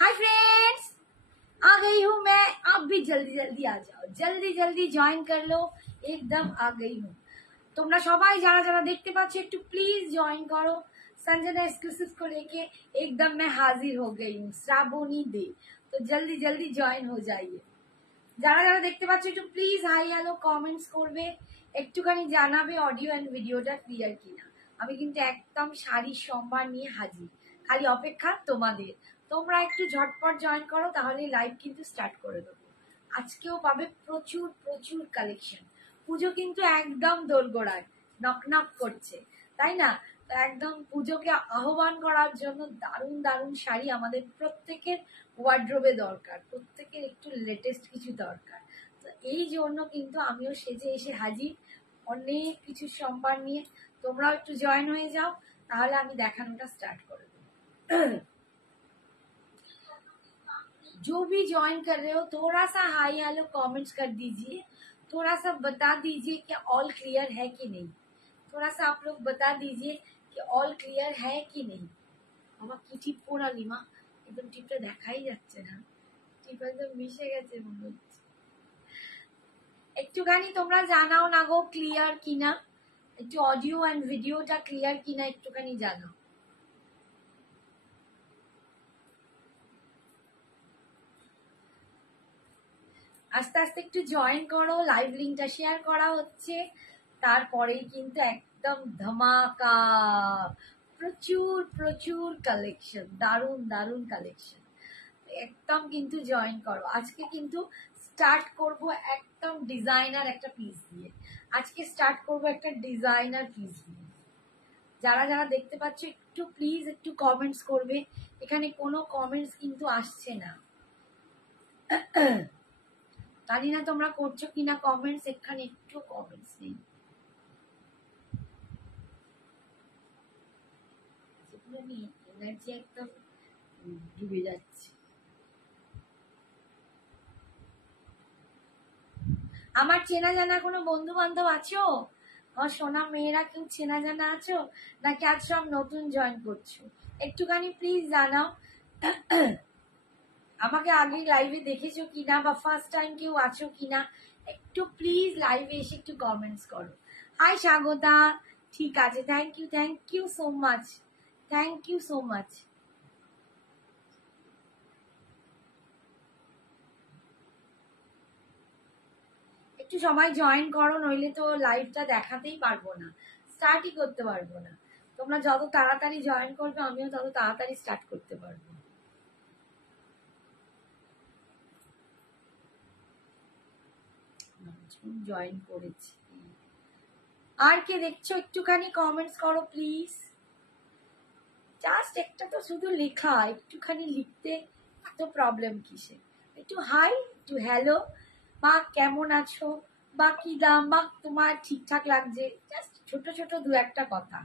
Hi friends, आ गई हूँ मैं। आप भी जल्दी जल्दी आ जाओ, जल्दी जल्दी জয়েন कर लो। एकदम आ गई हूँ। তোমরা সবাই যারা যারা দেখতে পাচ্ছ একটু প্লিজ জয়েন করো। संजना एक्सक्लूसिव को लेके एकदम मैं हाजिर हो गई हूँ। श्रावणी दे, तो जल्दी जल्दी জয়েন हो जाइए। যারা যারা দেখতে পাচ্ছ একটু প্লিজ হাই হ্যালো কমেন্টস করবে, একটুখানি জানাবে অডিও এন্ড ভিডিওটা ক্লিয়ার কিনা। আমি কিন্তু একদম শাড়ির সম্ভার নিয়ে হাজির, খালি অপেক্ষা তোমাদের। তোমরা একটু ঝটপট জয়েন করো, তাহলে লাইভ কিন্তু স্টার্ট করে দেবো। আজকেও পাবে প্রচুর প্রচুর কালেকশন। পুজো কিন্তু একদম দোরগোড়ায় নক নক করছে, তাই না? তো একদম পুজোকে আহ্বান করার জন্য দারুণ দারুণ শাড়ি আমাদের প্রত্যেকের ওয়ার্ড্রোবে দরকার, প্রত্যেকের একটু লেটেস্ট কিছু দরকার। তো এই জন্য কিন্তু আমিও সেজে এসে হাজির অনেক কিছু সম্ভার নিয়ে। তোমরাও একটু জয়েন হয়ে যাও, তাহলে আমি দেখানোটা স্টার্ট করে দেবো। जो भी ज्वाइन कर रहे हो थोड़ा सा हाई हेलो कमेंट्स कर दीजिए, थोड़ा सा बता दीजिए कि ऑल क्लियर है कि नहीं। थोड़ा सा आप लोग बता दीजिए कि ऑल क्लियर है कि नहीं। আমার কি টিপ পড়ালি মা? একদম টিপটা দেখাই যাচ্ছে না, টিপ একদম মিশে গেছে মনে হচ্ছে। একটুখানি তোমরা জানাও না গো ক্লিয়ার কিনা, একটু অডিও এন্ড ভিডিওটা ক্লিয়ার কিনা একটুখানি জানাও। আস্তে আস্তে একটু জয়েন করো, লাইভ লিঙ্কটা শেয়ার করা হচ্ছে। তারপরেই কিন্তু একদম ধামাকা, প্রচুর প্রচুর কালেকশন, দারুণ দারুণ কালেকশন। একদম কিন্তু জয়েন করো। আজকে কিন্তু স্টার্ট করব একদম ডিজাইনার একটা পিস দিয়ে। আজকে স্টার্ট করব একটা ডিজাইনার পিস দিয়ে। যারা যারা দেখতে পাচ্ছ একটু প্লিজ একটু কমেন্টস করবে। এখানে কোনো কমেন্টস কিন্তু আসছে না, জানি না তোমরা করছো কিনা কমেন্টস। এখানে একটু কমেন্টস নেই, এনার্জি একদম ডুবে যাচ্ছে। আমার চেনা জানা কোনো বন্ধু বান্ধব আছো? আমার সোনা মেয়েরা কেউ চেনা জানা আছো, নাকি আজ সব নতুন জয়েন করছো? একটুখানি প্লিজ জানাও। আমাকে আগে লাইভে দেখেছো কিনা বা ফার্স্ট টাইম কেউ আছো কিনা, একটু প্লিজ লাইভে এসে একটু কমেন্টস করো। হাই স্বাগতা, ঠিক আছে, thank you so much, thank you so much. একটু সবাই জয়েন করো, নইলে তো লাইভটা দেখাতেই পারবো না, স্টার্টই করতে পারবো না। তোমরা যত তাড়াতাড়ি জয়েন করবে আমিও তত তাড়াতাড়ি স্টার্ট করতে পারবো। জয়েন করেছি, আর কে দেখছো একটুখানি কমেন্টস করো প্লিজ। জাস্ট একটা তো শুধু লেখা, একটুখানি লিখতে এত প্রবলেম কিসে? একটু হাই, একটু হ্যালো, বা কেমন আছো, বা কি দাম, বা তোমার ঠিকঠাক লাগছে, জাস্ট ছোট ছোট দু একটা কথা,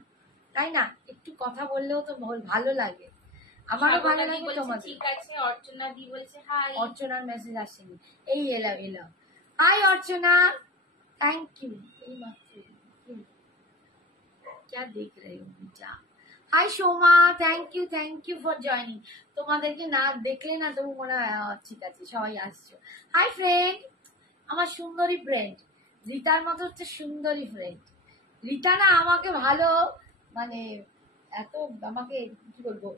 তাই না? একটু কথা বললেও তো ভালো লাগে, আমারও ভালো লাগে তোমার। ঠিক আছে, অর্চনা দি বলছে হাই। অর্চনার মেসেজ আসেনি, এই এলাম। Hi Archana, thank you. এই মাত্র क्या देख रहे हो बेटा? Hi Soma, thank you for joining. তোমাদেরকে না দেখলে না তবু মনে হয় ঠিক আছে সবাই আসছো। হাই ফ্রেন্ড, আমার সুন্দরী ফ্রেন্ড রিতার মতো হচ্ছে সুন্দরী ফ্রেন্ড। রিতা না আমাকে ভালো, মানে এত আমাকে কি বলবো,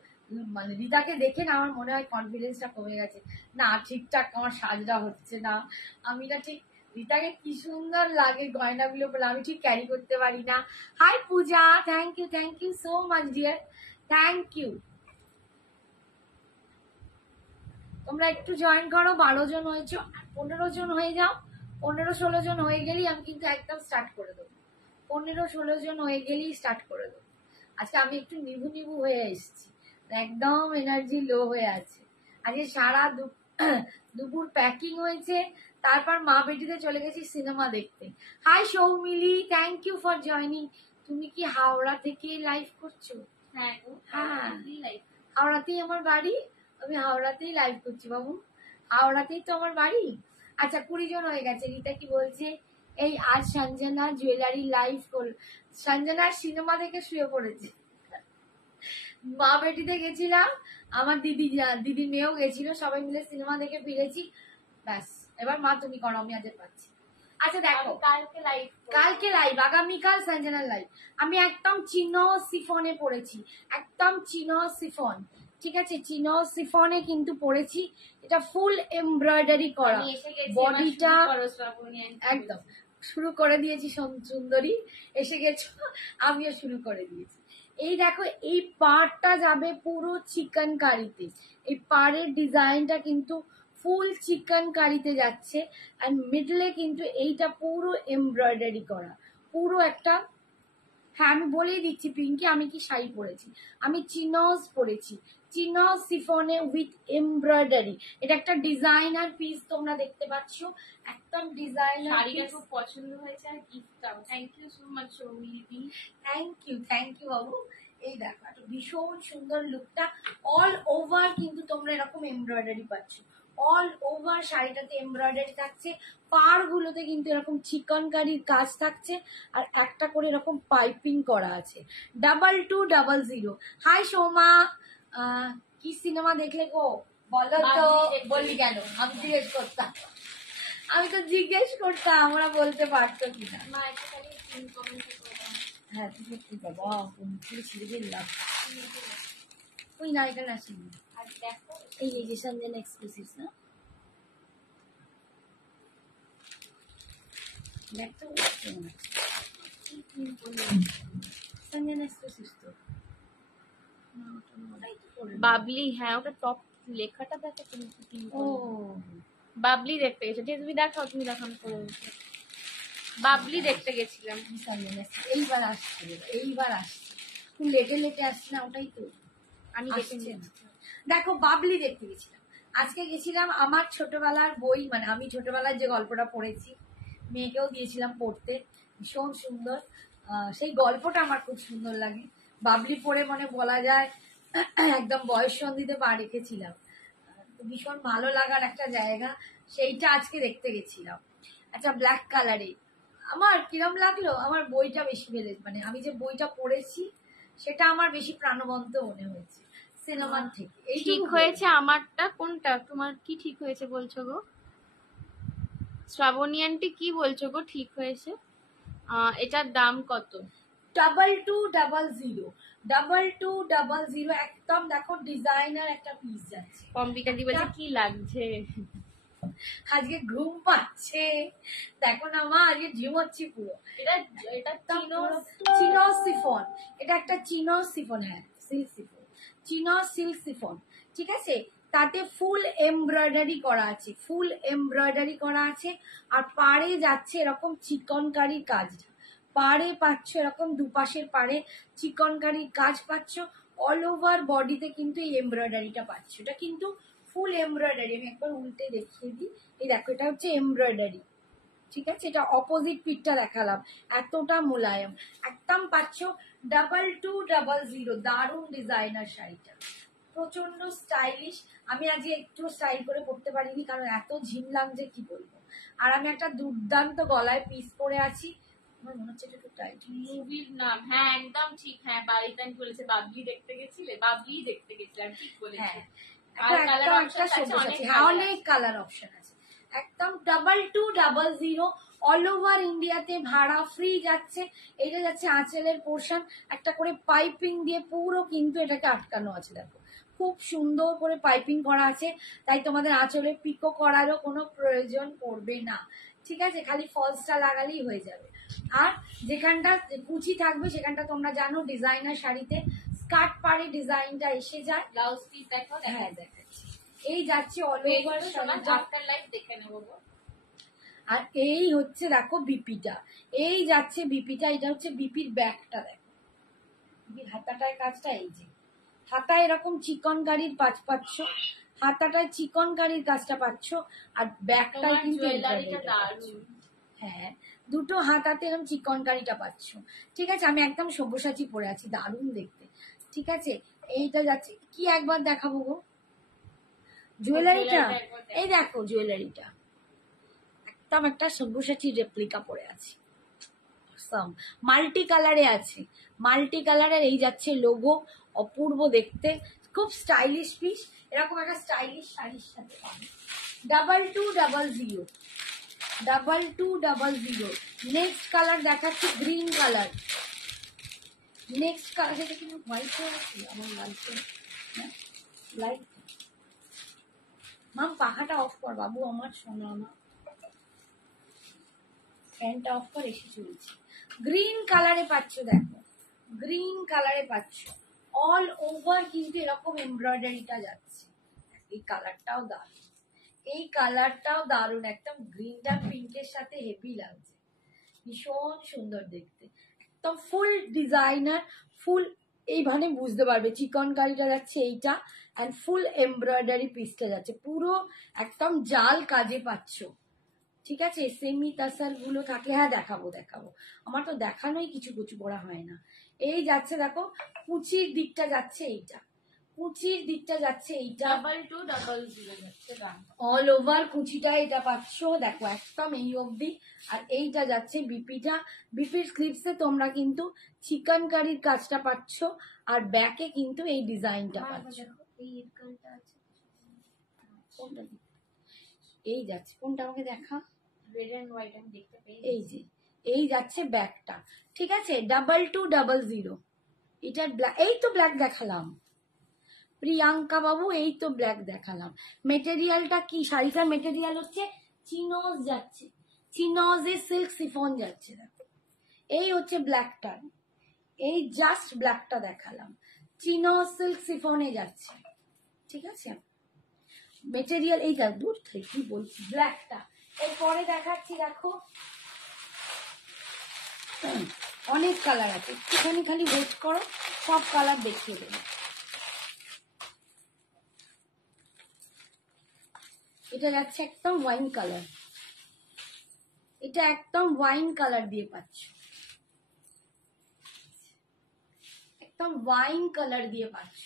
মানে রিতাকে দেখে না আমার মনে হয় কনফিডেন্সটা কমে গেছে। না ঠিকঠাক আমার সাজটা হচ্ছে না, আমি না ঠিক রিতাকে কি সুন্দর লাগে গয়নাগুলো বলে আমি ঠিক ক্যারি করতে পারি না। Hi Puja, thank you so much dear, thank you. তোমরা একটু জয়েন করো, 12 জন হয়েছো, 15 জন হয়ে যাও। 15-16 জন হয়ে গেলেই আমি কিন্তু একদম স্টার্ট করে দেবো। 15-16 জন হয়ে গেলেই স্টার্ট করে দেবো। আজকে আমি একটু নিভু নিভু হয়ে এসেছি, একদম এনার্জি লো হয়ে আছে। আজকে সারা দুপুর প্যাকিং হয়েছে, তারপর মা বেটিতে চলে গেছি সিনেমা দেখতে। Hi Soumili, thank you for joining. তুমি কি হাওড়া থেকে লাইভ করছো? হ্যাঁ, হাওড়াতেই আমার বাড়ি, আমি হাওড়াতেই লাইভ করছি বাবু, হাওড়াতেই তো আমার বাড়ি। আচ্ছা 20 জন হয়ে গেছে। রিতা কি বলছে? এই আজ সঞ্জনা জুয়েলারি লাইভ কর, সঞ্জনা সিনেমা দেখে শুয়ে পড়েছে। মা বেটিতে গেছিলাম, আমার দিদির মেয়েও গেছিল, সবাই মিলে সিনেমা দেখে ফিরেছি। ব্যাস, এবার মা তুমি করো, আমি আজ পাচ্ছি। আচ্ছা দেখো, কালকে লাইভ, আগামীকাল সঞ্জনার লাইভ। আমি একদম চিনো সিফনে পড়েছি, একদম চিনো সিফন, ঠিক আছে? চিনো সিফনে কিন্তু পড়েছি, এটা ফুল এমব্রয়ডারি করা, বডিটা একদম শুরু করে দিয়েছি। সুন্দরী এসে গেছো, আমিও শুরু করে দিয়েছি। এই দেখো, এই পাড়টা যাবে পুরো চিকেন কারিতে, এই পাড়ের ডিজাইনটা কিন্তু ফুল চিকেন কারিতে যাচ্ছে, আর মিডলে কিন্তু এইটা পুরো এমব্রয়ডারি করা, পুরো একটা। হ্যাঁ, আমি বলেই দিচ্ছি পিঙ্কি, আমি কি শাড়ি পরেছি, আমি চিনোস পরেছি, চিনোস সিফনে উইথ এমব্রয়ডারি। এটা একটা ডিজাইনার পিস, তোমরা দেখতে পাচ্ছ, একদম ডিজাইনার। শাড়িটা খুব পছন্দ হয়েছে, আর গিফটটাও। থ্যাংক ইউ সো মাচ সৌমিদি। থ্যাংক ইউ বাবু। এই দেখো, একটা ভীষণ সুন্দর লুকটা, অল ওভার কিন্তু তোমরা এরকম এমব্রয়ডারি পাচ্ছ, অল ওভার শাড়িটাতে এমব্রয়ডারি থাকছে, পাড় গুলোতে কিন্তু এরকম চিকনকারির কাজ থাকছে, আর একটা করে এরকম পাইপিং করা আছে। 2200। হাই সোমা, কি সিনেমা দেখলে গো? বলো তো। বললি কেন? আমি জিজ্ঞেস করতাম, আমরা বলতে পারতো কিনা। মা একটা খালি কমেন্ট করলাম। হ্যাঁ, সত্যি বাবা, ছিঁড়ে ফেললাম। ওই না, এখানে আসেনি। আর দেখো, এই যে সঞ্জনা এক্সক্লুসিভ না, দেখতে সঞ্জনা এক্সক্লুসিভ তো বাবলি। হ্যাঁ, ওটা টপ লেখাটা দেখো তুমি। ও বাবলি দেখতে গেছো, ঠিক তুমি দেখাও, তুমি দেখানো করে। বাবলি দেখতে গেছিলাম। এইবার আসছে খুব লেটে আসছে না, ওটাই তো আমি আসছে দেখে না। দেখো, বাবলি দেখতে গেছিলাম, আজকে গেছিলাম আমার ছোটবেলার বই, মানে আমি ছোটবেলার যে গল্পটা পড়েছি, মেয়েকেও দিয়েছিলাম পড়তে, ভীষণ সুন্দর। সেই গল্পটা আমার খুব সুন্দর লাগে। বাবলি পড়ে মানে বলা যায় একদম বয়ঃসন্ধিতে পা রেখেছিলাম, ভীষণ ভালো লাগার একটা জায়গা, সেইটা আজকে দেখতে গেছিলাম। আচ্ছা, ব্ল্যাক কালারে আমার কিরম লাগলো, আমার বইটা বেশি মানে আমি যে বইটা পড়েছি সেটা আমার বেশি প্রাণবন্ত মনে হয়েছে সিনেমার থেকে। এই ঠিক হয়েছে আমারটা। কোনটা তোমার কি ঠিক হয়েছে বলছো গো? শ্রাবণী আন্টি কি বলছো গো ঠিক হয়েছে? এটার দাম কত? 2200 একদম দেখো ডিজাইনার একটা পিস যাচ্ছে। কম্পিকা দি বলছে কি লাগছে, আজকে ঘুম পাচ্ছে, দেখো না মা, আজকে ঝিমোচ্ছি পুরো। এটা চিনো সিফন, এটা একটা চিনো সিফন, হ্যাঁ সিল্ক সিফন, চিনো সিল্ক সিফন, ঠিক আছে? তাতে ফুল এমব্রয়ডারি করা আছে, ফুল এমব্রয়ডারি করা আছে, আর পাড়ে যাচ্ছে এরকম চিকনকারির কাজটা, পাড়ে পাচ্ছ এরকম দুপাশের পাড়ে চিকনকারির কাজ পাচ্ছ, অল ওভার বডিতে কিন্তু এই এমব্রয়ডারিটা পাচ্ছ। এটা কিন্তু ফুল এমব্রয়ডারি, আমি একবার উল্টে দেখিয়ে দিই। এই দেখো, এটা হচ্ছে এমব্রয়ডারি, ঠিক আছে? এটা অপোজিট পিঠটা দেখালাম, এতটা মোলায়েম একদম পাচ্ছ। 2200, দারুণ ডিজাইনার শাড়িটা, প্রচন্ড স্টাইলিশ। আমি আজকে একটু স্টাইল করে পড়তে পারিনি, কারণ এত ঝিম লাগছে কি বলবো। আর আমি একটা দুর্দান্ত গলায় পিস পরে আছি, আমার মনে হচ্ছে এটা একটু টাইট। মুভির নাম? হ্যাঁ একদম ঠিক। হ্যাঁ, বাড়িতে আমি বলেছে বাবলি দেখতে গেছিলে, বাবলি দেখতে গেছিলাম, ঠিক বলেছে। হ্যাঁ, অনেক কালার অপশন আছে, একদম 2200, অল ওভার ইন্ডিয়াতে ভাড়া ফ্রি যাচ্ছে। এটা যাচ্ছে আঁচলের পোর্শন, একটা করে পাইপিং দিয়ে পুরো কিন্তু এটাকে আটকানো আছে, দেখো খুব সুন্দর করে পাইপিং করা আছে, তাই তোমাদের আঁচলে পিকো করারও কোনো প্রয়োজন পড়বে না, ঠিক আছে? খালি ফলসটা লাগালেই হয়ে যাবে। আর যেখানটা কুচি থাকবে সেখানটা তোমরা জানো ডিজাইনার শাড়িতে স্কার্ট পাড়ে ডিজাইনটা এসে যায়। ব্লাউজ পিস দেখো। হ্যাঁ দেখাচ্ছি, এই যাচ্ছে অল ওভার আফটার লাইফ দেখে নেবো। আর এই হচ্ছে দেখো বিপিটা, এই যাচ্ছে বিপিটা, এটা হচ্ছে বিপির ব্যাগটা, দেখো বিপির হাতাটার কাজটা, এই যে হাতায় এরকম চিকনকারির পাচ্ছ, হাতাটায় চিকনকারির কাজটা পাচ্ছ, আর ব্যাগটায় কিন্তু হ্যাঁ দুটো হাতাতে এরকম চিকনকারিটা পাচ্ছ, ঠিক আছে? আমি একদম সব্যসাচী পরে আছি, দারুণ দেখতে, ঠিক আছে? এইটা যাচ্ছে কি, একবার দেখাবো গো জুয়েলারিটা। এই দেখো জুয়েলারিটা, একদম একটা সব্যসাচী রেপ্লিকা পরে আছি, অসম। মাল্টি কালারে আছে, মাল্টি কালারের এই যাচ্ছে লোগো, অপূর্ব দেখতে, খুব স্টাইলিশ পিস। এরকম একটা স্টাইলিশ শাড়ির সাথে পাবে। 2200, 2200। নেক্সট কালার দেখাচ্ছি গ্রিন কালার। নেক্সট কালার এটা কিন্তু হোয়াইট আছে, আমার লাইট লাইট। মাম পাখাটা অফ কর বাবু, আমার সোনা মা, ফ্যানটা অফ কর, এসে চলছে। গ্রিন কালারে পাচ্ছ, দেখো গ্রিন কালারে পাচ্ছ, অল ওভার কিন্তু এরকম এমব্রয়ডারিটা যাচ্ছে। এই কালারটাও দারুণ, এই কালারটাও দারুণ, একদম গ্রিনটা পিঙ্কের সাথে হেভি লাগছে, ভীষণ সুন্দর দেখতে, একদম ফুল ডিজাইনার, ফুল এইভাবে বুঝতে পারবে চিকনকারিটা যাচ্ছে এইটা, অ্যান্ড ফুল এমব্রয়ডারি পিসটা যাচ্ছে, পুরো একদম জাল কাজে পাচ্ছ। ঠিক আছে, সেমি তাসার গুলো থাকে, হ্যাঁ দেখাবো দেখাবো, আমার তো দেখানোই কিছু কুচু পড়া হয় না। এই যাচ্ছে দেখো, কুচির দিকটা যাচ্ছে এইটা, কুচির দিকটা যাচ্ছে এইটা, 2200 যাচ্ছে দাম। অল ওভার কুচিটা এটা পাচ্ছ, দেখো একদম এই অবধি। আর এইটা যাচ্ছে বিপিটা, বিপির স্লিপসে তোমরা কিন্তু চিকেন কারির কাজটা পাচ্ছ, আর ব্যাকে কিন্তু এই ডিজাইনটা পাচ্ছ। এই এরকমটা আছে, কোনটা এই যাচ্ছে, কোনটা আমাকে দেখা, রেড এন্ড হোয়াইট আমি দেখতে পেয়ে এই যে এই যাচ্ছে ব্যাকটা। ঠিক আছে, 2200। এটার ব্ল্যাক, এই তো ব্ল্যাক দেখালাম প্রিয়াঙ্কা বাবু, এই তো ব্ল্যাক দেখালাম। মেটেরিয়ালটা কি, শাড়িটার মেটেরিয়াল হচ্ছে চিনোজ যাচ্ছে, চিনোজে সিল্ক সিফন যাচ্ছে, দেখো এই হচ্ছে ব্ল্যাকটা, এই জাস্ট ব্ল্যাকটা দেখালাম, চিনোজ সিল্ক সিফনে যাচ্ছে। ঠিক আছে, মেটেরিয়াল এইটা, দূর থেকে কি বলছি, ব্ল্যাকটা। এরপরে দেখাচ্ছি, দেখো অনেক কালার আছে, একটুখানি খালি ওয়েট করো, সব কালার দেখিয়ে দেবো। এটা যাচ্ছে একদম ওয়াইন কালার, এটা একদম ওয়াইন কালার দিয়ে পাচ্ছ, একদম ওয়াইন কালার দিয়ে পাচ্ছ।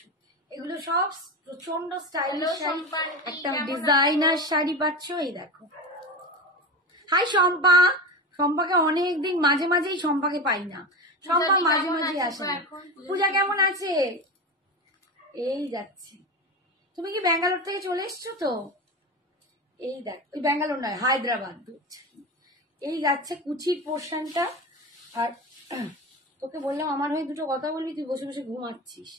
এগুলো সব প্রচন্ড স্টাইলিশ শাড়ি, একদম ডিজাইনার শাড়ি পাচ্ছ। এই দেখো, হাই শম্পা, শম্পাকে অনেকদিন মাঝে মাঝেই শম্পাকে পাই না, শম্পা মাঝে মাঝে আসে না। পূজা কেমন আছে? এই যাচ্ছে, তুমি কি ব্যাঙ্গালোর থেকে চলে এসছো তো? এই দেখ, ওই ব্যাঙ্গালোর নয়, হায়দ্রাবাদ। এই যাচ্ছে কুচির পোর্শনটা। আর তোকে বললাম আমার হয়ে দুটো কথা বলবি, তুই বসে বসে ঘুমাচ্ছিস।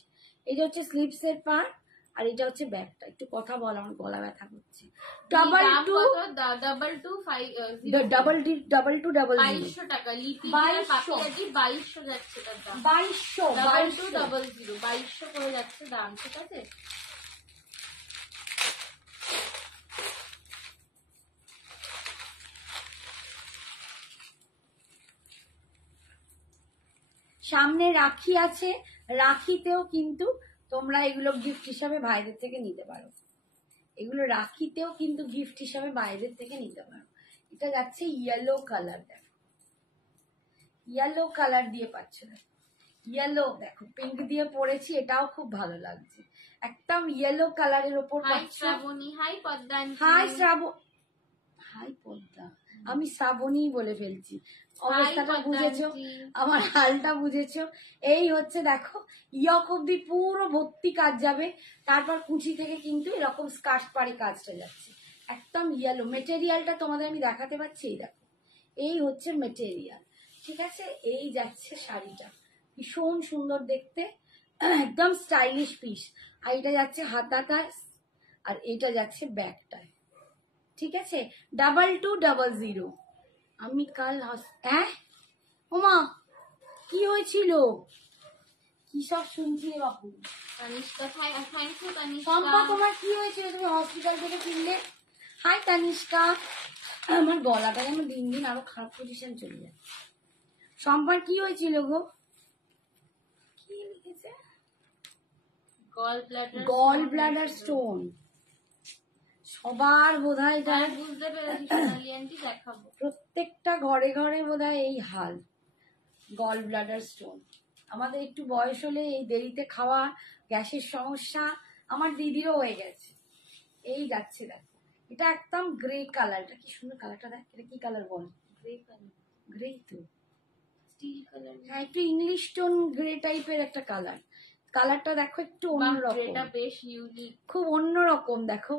এই যে হচ্ছে স্লিপস এর পার্ট, আর এটা হচ্ছে ব্যাগটা। একটু কথা বল, আমার গলা ব্যথা করছে। 2200 টাকা, লিপি 2200 যাচ্ছে তার দাম, 2200 করে যাচ্ছে দাম। ঠিক আছে, সামনে রাখি আছে, রাখিতেও কিন্তু তোমরা এগুলো গিফট হিসাবে ভাইদের থেকে নিতে পারো, এগুলো রাখিতেও কিন্তু গিফট হিসাবে ভাইদের থেকে নিতে পারো। এটা যাচ্ছে ইয়েলো কালার, দেখো ইয়েলো কালার দিয়ে পাচ্ছ, ইয়েলো দেখো পিঙ্ক দিয়ে পরেছি, এটাও খুব ভালো লাগছে, একদম ইয়েলো কালারের ওপর পাচ্ছ। শ্রাবণী, হাই পদ্মা, হাই শ্রাবণ, হাই পদ্মা, আমি শ্রাবণী বলে ফেলছি, অবস্থাটা বুঝেছো, আমার হালটা বুঝেছো। এই হচ্ছে দেখো, ইয়ক অব্দি পুরো ভর্তি কাজ যাবে, তারপর কুচি থেকে কিন্তু এরকম স্কার্ট পাড়ে কাজটা যাচ্ছে, একদম ইয়েলো। মেটেরিয়ালটা তোমাদের আমি দেখাতে পারছি, এই দেখো এই হচ্ছে মেটেরিয়াল। ঠিক আছে, এই যাচ্ছে শাড়িটা, ভীষণ সুন্দর দেখতে, একদম স্টাইলিশ পিস। আর এটা যাচ্ছে হাতাটায়, আর এটা যাচ্ছে ব্যাকটায়। ঠিক আছে, 2200। আমি কাল ওমা কি হয়েছিল, কি সব শুনছি রে বাপু। Tanishka, thank you Tanishka. শম্পা তোমার কি হয়েছিল, তুমি হসপিটাল থেকে ফিরলে? হাই তানিষ্কা, আমার গলাটা যেন দিন দিন আরো খারাপ পজিশন চলে যায়। শম্পার কি হয়েছিল গো, কি লিখেছে, গল ব্লাডার স্টোন। সবার বোধহয় এটা, বুঝতে পেরেছি সোনালি আন্টি, দেখাবো। প্রত্যেকটা ঘরে ঘরে বোধহয় এই হাল, গল ব্লাডার স্টোন। আমাদের একটু বয়স হলে এই দেরিতে খাওয়া, গ্যাসের সমস্যা, আমার দিদিরও হয়ে গেছে। এই যাচ্ছে দেখো, এটা একদম গ্রে কালার, এটা কি সুন্দর কালারটা, দেখ এটা কি কালার বল, গ্রে কালার, গ্রে তো স্টিল কালার। হ্যাঁ, একটু ইংলিশ টোন গ্রে টাইপের একটা কালার। কালারটা দেখো একটু অন্যরকম, এটা বেশ ইউনিক, খুব অন্যরকম। দেখো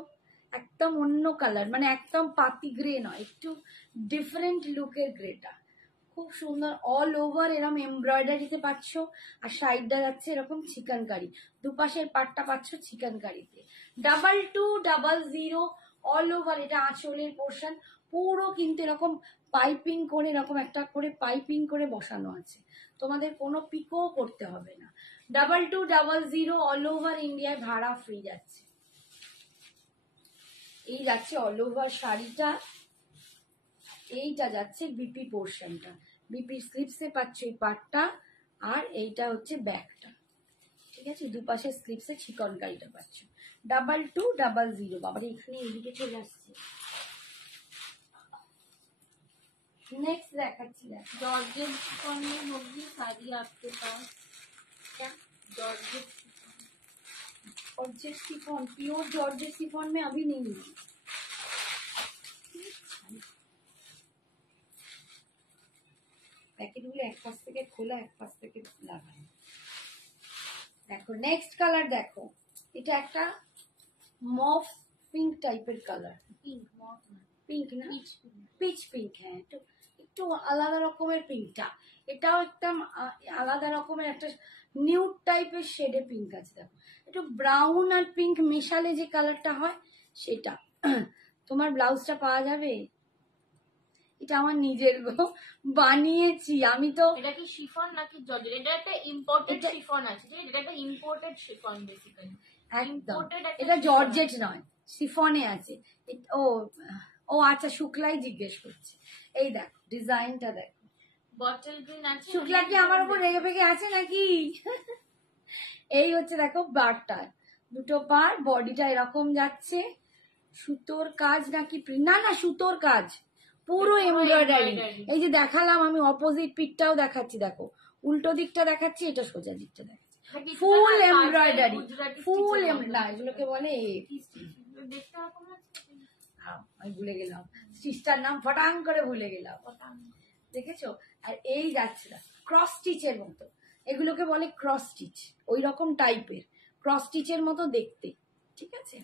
একদম অন্য কালার, মানে একদম পাতি গ্রে নয়, একটু ডিফারেন্ট লুকের গ্রেটা। খুব সুন্দর, অল ওভার এরকম এমব্রয়ডারিতে পাচ্ছ, আর সাইডটা যাচ্ছে এরকম চিকেনকারি, দুপাশের পাটটা পাচ্ছ চিকেনকারিতে। 2200 অল ওভার, এটা আঁচলের পোর্শন পুরো কিন্তু এরকম পাইপিং করে, এরকম একটা করে পাইপিং করে বসানো আছে, তোমাদের কোনো পিকো করতে হবে না। 2200 অল ওভার ইন্ডিয়ায়, ভাড়া ফ্রি যাচ্ছে। এই যাচ্ছে অল ওভার শাড়িটা, এইটা যাচ্ছে বিপি পোর্শনটা, বিপি স্লিপসে পাচ্ছ এই পাটটা, আর এইটা হচ্ছে ব্যাকটা, ঠিক আছে, দুপাশে স্লিপসে চিকনকারিটা পাচ্ছ। 2200। বাবারে এখানে এদিকে চলে আসছে। नेक्स्ट देखाচ্ছি, দেখ जॉर्जेट शिफॉन में होगी साड़ी आपके पास क्या? Georgette georgette chiffon, pure georgette chiffon में अभी नहीं है। প্যাকেটগুলো এক পাশ থেকে খোলা, এক পাশ থেকে লাগানো। দেখো নেক্সট কালার, দেখো এটা একটা মফ পিঙ্ক টাইপের কালার, पिंक मॉफ পিঙ্ক না, पीच পিচ পিঙ্ক, হ্যাঁ একটু একটু আলাদা রকমের পিঙ্কটা, এটাও একদম আলাদা রকমের একটা নিউড টাইপের শেডে পিঙ্ক আছে। দেখো একটু ব্রাউন আর পিঙ্ক মেশালে যে কালারটা হয় সেটা। তোমার ব্লাউজটা পাওয়া যাবে? এটা আমার নিজের গো, বানিয়েছি আমি তো। এটা কি শিফন নাকি জর্জেট? এটা একটা ইম্পোর্টেড এটা- শিফন আছে, ঠিক আছে? এটা একটা ইম্পোর্টেড শিফন বেসিক্যালি। একদম, Imported একটা এটা chiffon জর্জেট নয়, শিফনে আছে। ও ও আচ্ছা, শুক্লাই জিজ্ঞেস করছে। এই দেখো ডিজাইনটা দেখো, বটল গ্রিন আছে। শুক্লা কি আমার উপর রেগে ফেগে আছে নাকি? এই হচ্ছে দেখো বারটা, দুটো পার, বডিটা এরকম যাচ্ছে, সুতোর কাজ নাকি না না সুতোর কাজ, পুরো পুরো এমব্রয়ডারি। embroidery। এই যে দেখালাম আমি, অপোজিট পিঠটাও দেখাচ্ছি, দেখো উল্টো দিকটা দেখাচ্ছি, এটা সোজা দিকটা দেখাচ্ছি, ফুল এমব্রয়ডারি, ফুল না এগুলোকে বলে দেখতে এরকম আছে। আমি ভুলে গেলাম স্টিচটার নাম, ফটাং করে ভুলে গেলাম, দেখেছো? আর এই যাচ্ছে না ক্রস স্টিচের মতো, এগুলোকে বলে ক্রস স্টিচ, ওই রকম টাইপের ক্রস স্টিচের মতো দেখতে, ঠিক আছে?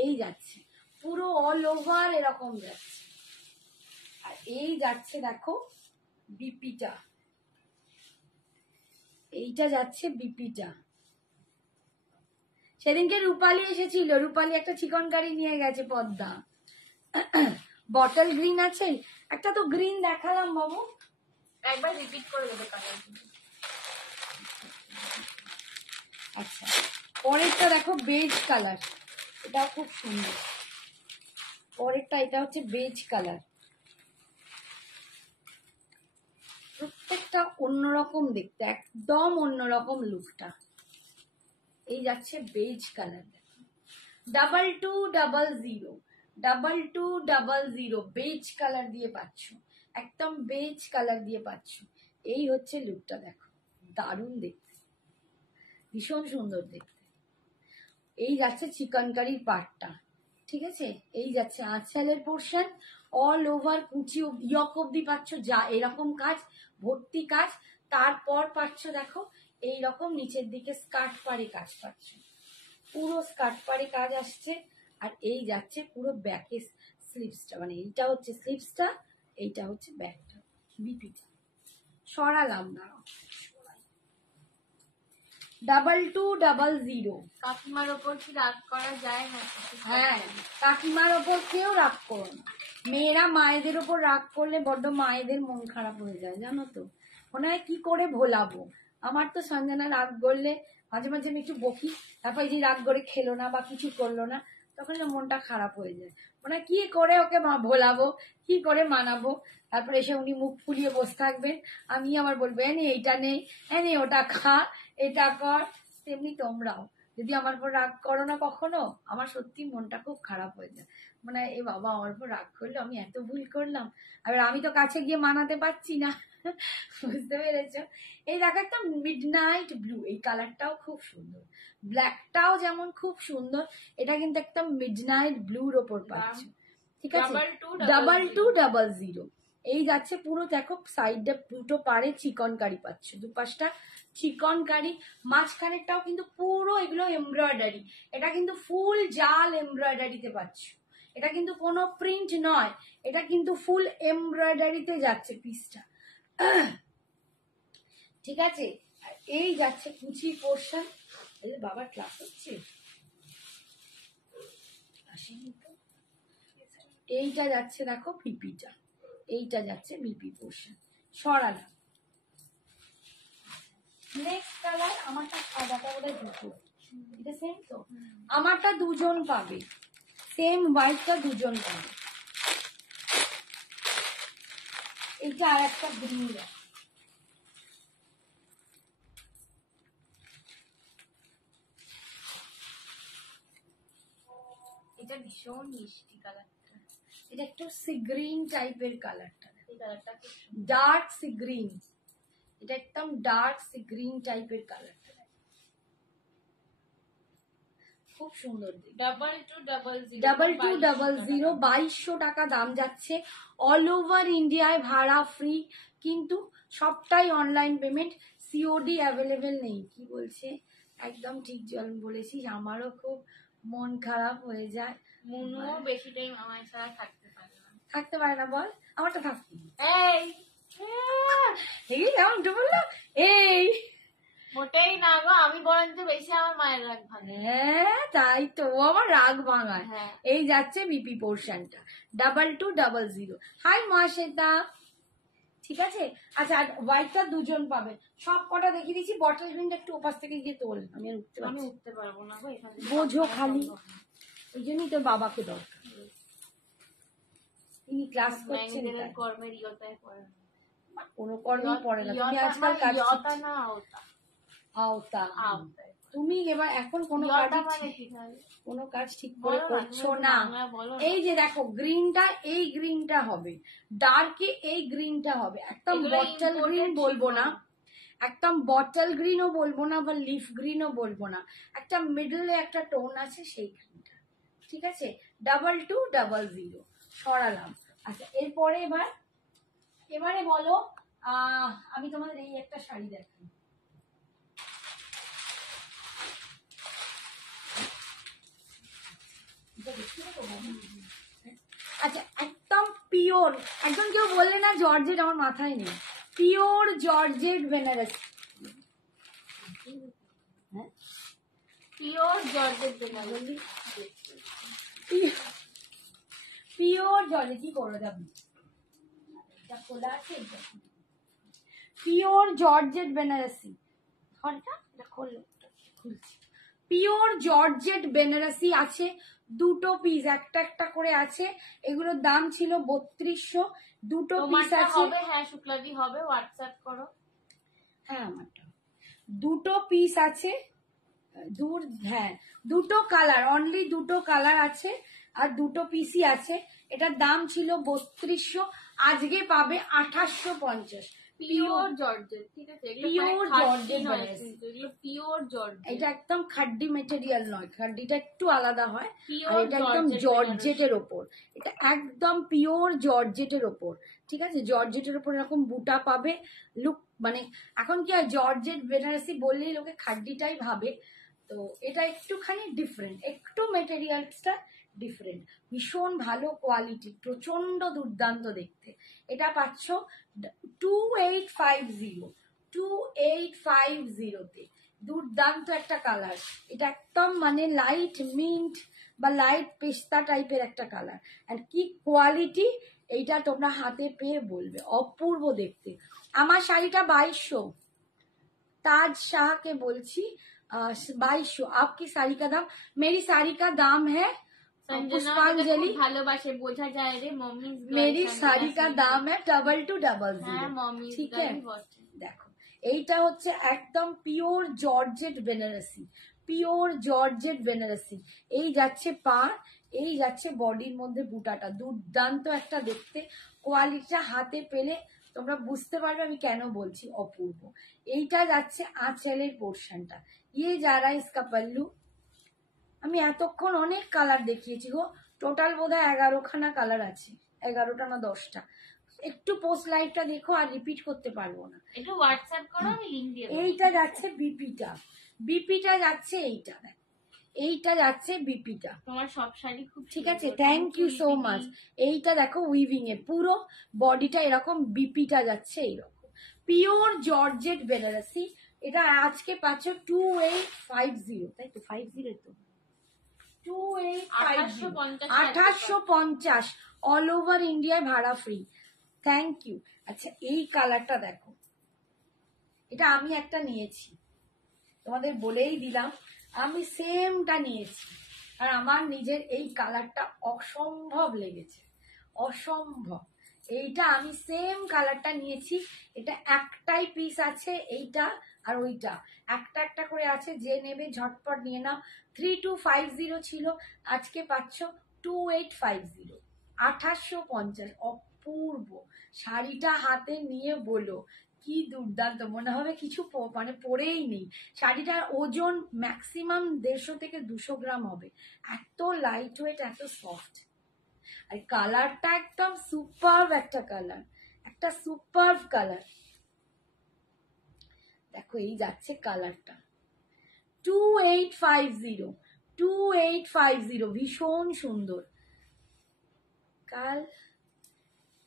এই যাচ্ছে পুরো অল ওভার এরকম যাচ্ছে। আর এই যাচ্ছে দেখো বিপিটা, এইটা যাচ্ছে বিপিটা। সেদিনকে রূপালী এসেছিল, রূপালী একটা চিকনকারি নিয়ে গেছে পদ্মা। বটল গ্রিন আছে, একটা তো গ্রিন দেখালাম বাবু, একবার রিপিট করে দেবে কালারগুলো। আচ্ছা পরেরটা দেখো বেজ কালার, এটা খুব সুন্দর। পরেরটা এটা হচ্ছে বেজ কালার, প্রত্যেকটা অন্যরকম দেখতে, একদম অন্যরকম লুকটা। এই যাচ্ছে বেজ কালার, 2200 বেজ কালার দিয়ে পাচ্ছ, একদম বেজ কালার দিয়ে পাচ্ছ। এই হচ্ছে লুকটা, দেখো দারুণ দেখতে, ভীষণ সুন্দর দেখতে। এই যাচ্ছে চিকনকারির পাটটা, ঠিক আছে? এই যাচ্ছে আঁচলের পোর্শন, অল ওভার কুচি ইয়ক অব্দি পাচ্ছ, যা এরকম কাজ, ভর্তি কাজ। তারপর পাচ্ছ দেখো এইরকম নিচের দিকে স্কার্ট পাড়ে কাজ পাচ্ছ, পুরো স্কার্ট পাড়ে কাজ আসছে। আর এই যাচ্ছে পুরো ব্যাকে স্লিভসটা, মানে এইটা হচ্ছে স্লিভসটা, এইটা হচ্ছে ব্যাকটা, বিপিটা সরালাম না। 2200। কাকিমার ওপর কি রাগ করা যায় না? হ্যাঁ, কাকিমার ওপর কেউ রাগ করো না, মেয়েরা মায়েদের ওপর রাগ করলে বড্ড মায়েদের মন খারাপ হয়ে যায়, জানো তো? মনে হয় কি করে ভোলাবো। আমার তো সঞ্জনা রাগ করলে মাঝে মাঝে আমি একটু বকি, তারপর এই যে রাগ করে খেলো না বা কিছু করলো না, তখন না মনটা খারাপ হয়ে যায়, মনে হয় কি করে ওকে ভোলাবো, কি করে মানাবো। তারপরে এসে উনি মুখ ফুলিয়ে বসে থাকবেন, আমি আবার বলবো এনে এইটা নেই, এনে ওটা খা, এটা কর। তেমনি তোমরাও যদি আমার উপর রাগ করো না কখনো, আমার সত্যি মনটা খুব খারাপ হয়ে যায়, মানে এ বাবা আমার উপর রাগ করলো, আমি এত ভুল করলাম, আর আমি তো কাছে গিয়ে মানাতে পারছি না। বুঝতে পেরেছো? এই দেখো একটা মিডনাইট ব্লু, এই কালারটাও খুব সুন্দর, ব্ল্যাকটাও যেমন খুব সুন্দর, এটা কিন্তু একটা মিডনাইট ব্লুর ওপর পাচ্ছ, ঠিক আছে? 2200 2200। এই যাচ্ছে পুরো দেখো সাইডে দুটো পারে চিকনকারি পাচ্ছ, দুপাশটা চিকনকারি, মাঝখানেরটাও কিন্তু পুরো এগুলো এমব্রয়ডারি, এটা কিন্তু ফুল জাল এমব্রয়ডারিতে পাচ্ছ, এটা কিন্তু কোনো প্রিন্ট নয়, এটা কিন্তু ফুল এমব্রয়ডারিতে যাচ্ছে পিসটা, ঠিক আছে। আর এই যাচ্ছে কুচি পোর্শন, বাবার ক্লাস হচ্ছে, আসেনি তো। এইটা যাচ্ছে দেখো পিপিটা, এইটা যাচ্ছে বিপি পোর্শন, সরালাম। নেক্সট কালার আমারটা সাদাটা বোধহয় দুটো, এটা সেম তো, আমারটা দুজন পাবে, সেম হোয়াইটটা দুজন পাবে। এইটা আর একটা গ্রিন, এটা ভীষণ মিষ্টি কালারটা, এটা একটু সি গ্রিন টাইপের কালারটা, এই কালারটা খুব সুন্দর। ডার্ক সি গ্রিন, এটা একদম ডার্ক সি গ্রিন টাইপের কালারটা, খুব সুন্দর। 2200 2200 টাকা দাম যাচ্ছে, অল ওভার ইন্ডিয়ায় ভাড়া ফ্রি, কিন্তু সবটাই অনলাইন পেমেন্ট, সিওডি অ্যাভেলেবেল নেই। কি বলছে, একদম ঠিক বলেছিস, আমারও খুব মন খারাপ হয়ে যায়। মুনুও বেশি টাইম আমার ছাড়া থাকতে পারে না। থাকতে পারে না বল, আমারটা থাকতে, এই এই কেমন বললো, এই মোটেই না গো, আমি বরঞ্চ বেশি আমার মায়ের রাগ ভাঙে। হ্যাঁ তাই তো, ও আমার রাগ ভাঙায়। হ্যাঁ। এই যাচ্ছে বিপি পোর্শনটা 2200। হাই মহাশ্বেতা, ঠিক আছে। আচ্ছা হোয়াইটটা দুজন পাবে, সব কটা দেখিয়ে দিচ্ছি। বটল গ্রিনটা একটু ওপাশ থেকে গিয়ে তোল, আমি উঠতে আমি পারছি, উঠতে পারবো না গো, এখানে বোঝো খালি, ওই জন্যই তোর বাবাকে দরকার, তিনি ক্লাস করছেন, ম্যাঙ্গেলের কর্মের ইয়তায় পড়ে না। কোনো কর্মই পড়ে না, তুমি আজকাল কাজ ইয়তা না আওতা, আওতা, আওতায়। তুমি এবার এখন কোনো কাজ ইয়তা মানে কি তাহলে? কোনো কাজ ঠিক করে বলো না, করছো তুমি না। বাংলা বলো না। এই যে দেখো গ্রিনটা, এই গ্রিনটা হবে ডার্কে, এই গ্রিনটা হবে একদম এগুলো বটল imported গ্রিন বলবো না, শিফন। একদম বটল গ্রিনও বলবো না, বা লিফ গ্রিনও বলবো না, একটা মিডলে একটা টোন আছে সেই গ্রিনটা, ঠিক আছে। 2200 সরালাম। আচ্ছা এরপরে এবারে বলো, আমি তোমাদের এই একটা শাড়ি দেখাই, আচ্ছা একদম পিওর, একদম কেউ বললে না জর্জেট, আমার মাথায় নেই, পিওর জর্জেট বেনারসি, হ্যাঁ pure georgette Benarasi, pure georgette, কি করে যাবি, এটা খোলা আছে, পিওর জর্জেট বেনারসি, এটা খুলছি, পিওর জর্জেট বেনারসি আছে, দুটো পিস, একটা একটা করে আছে, এগুলোর দাম ছিল 3200, দুটো পিস আছে হবে। হ্যাঁ শুক্লাদি হবে, হোয়াটসঅ্যাপ করো। হ্যাঁ আমারটা, দুটো পিস আছে, হ্যাঁ দুটো কালার, অনলি দুটো কালার আছে, আর দুটো পিসই আছে, এটার দাম ছিল 3200, আজকে পাবে 2850। পিওর জর্জেট, ঠিক আছে, পিওর জর্জেট বেনারসি, এগুলো পিওর জর্জেট, এটা একদম খাড্ডি মেটেরিয়াল নয়, খাড্ডিটা একটু আলাদা হয়, আর পিওর এটা একদম জর্জেটের ওপর, এটা একদম পিওর জর্জেটের ওপর, ঠিক আছে। জর্জেটের ওপর এরকম বুটা পাবে, লুক মানে এখন কি হয়, জর্জেট বেনারসি বললেই লোকে খাড্ডিটাই ভাবে, তো এটা একটুখানি ডিফারেন্ট, একটু মেটেরিয়ালসটা ডিফারেন্ট, ভীষণ ভালো কোয়ালিটি, প্রচন্ড দুর্দান্ত দেখতে। এটা পাচ্ছ 2850 দুর্দান্ত একটা কালার, এটা একদম মানে লাইট মিন্ট বা লাইট পেস্তা টাইপের একটা কালার, আর কি কোয়ালিটি, এইটা তোমরা হাতে পেয়ে বলবে, অপূর্ব দেখতে। আমার শাড়িটা 2200, ताज शाह के बोलছি 2200। आपकी साड़ी का दाम, मेरी साड़ी का दाम है पुष्पांजलि, ভালোবাসে বোঝা যায় রে মম্মি, मेरी साड़ी का दाम है 2200, হ্যাঁ মম্মি, ঠিক আছে। দেখো এইটা হচ্ছে একদম pure georgette Benarasi, pure georgette Benarasi, এই যাচ্ছে পা, এই যাচ্ছে বডির মধ্যে বুটাটা, দুর্দান্ত একটা দেখতে, কোয়ালিটিটা হাতে পেলে তোমরা বুঝতে পারবে আমি কেন বলছি অপূর্ব। এইটা যাচ্ছে আঁচলের পোর্শনটা, ইয়ে যারা ইসকা পাল্লু, আমি এতক্ষণ অনেক কালার দেখিয়েছি গো, টোটাল বোধহয় 11খানা কালার আছে, 11টা না 10টা, একটু পোস্ট লাইভটা দেখো, আর রিপিট করতে পারবো না। একটু হোয়াটসঅ্যাপ করো, আমি লিংক দিয়ে দেবো। এইটা যাচ্ছে বিপিটা যাচ্ছে এইটা, এইটা যাচ্ছে বিপিটা। তোমার সব শাড়ি খুব ঠিক আছে, থ্যাংক ইউ সো মাচ। এইটা দেখো উইভিং এর পুরো বডিটা এরকম, বিপিটা যাচ্ছে এইরকম পিওর জর্জেট বেনারসি। এটা আজকে পাচ্ছ 2850, তাই তো 50 তো 2850 অল ওভার ইন্ডিয়ায় ভাড়া ফ্রি। Thank you. আচ্ছা এই কালারটা দেখো, এটা আমি একটা নিয়েছি, তোমাদের বলেই দিলাম আমি সেমটা নিয়েছি, আর আমার নিজের এই কালারটা অসম্ভব লেগেছে, অসম্ভব। এইটা আমি সেম কালারটা নিয়েছি, এটা একটাই পিস আছে, এইটা আর ওইটা একটা একটা করে আছে, যে নেবে ঝটপট নিয়ে নাও। 3250 ছিল, আজকে পাচ্ছ 2850, 2850। অপূর্ব শাড়িটা হাতে নিয়ে বলো কি দুর্দান্ত, মনে হবে কিছু মানে পরেই নেই। শাড়িটার ওজন ম্যাক্সিমাম 150 থেকে 200 গ্রাম হবে, এত লাইট ওয়েট, এত সফট। আর কালারটা একদম সুপারভ একটা কালার, একটা সুপারভ কালার। দেখো এই যাচ্ছে কালারটা 2850, ভীষণ সুন্দর। কাল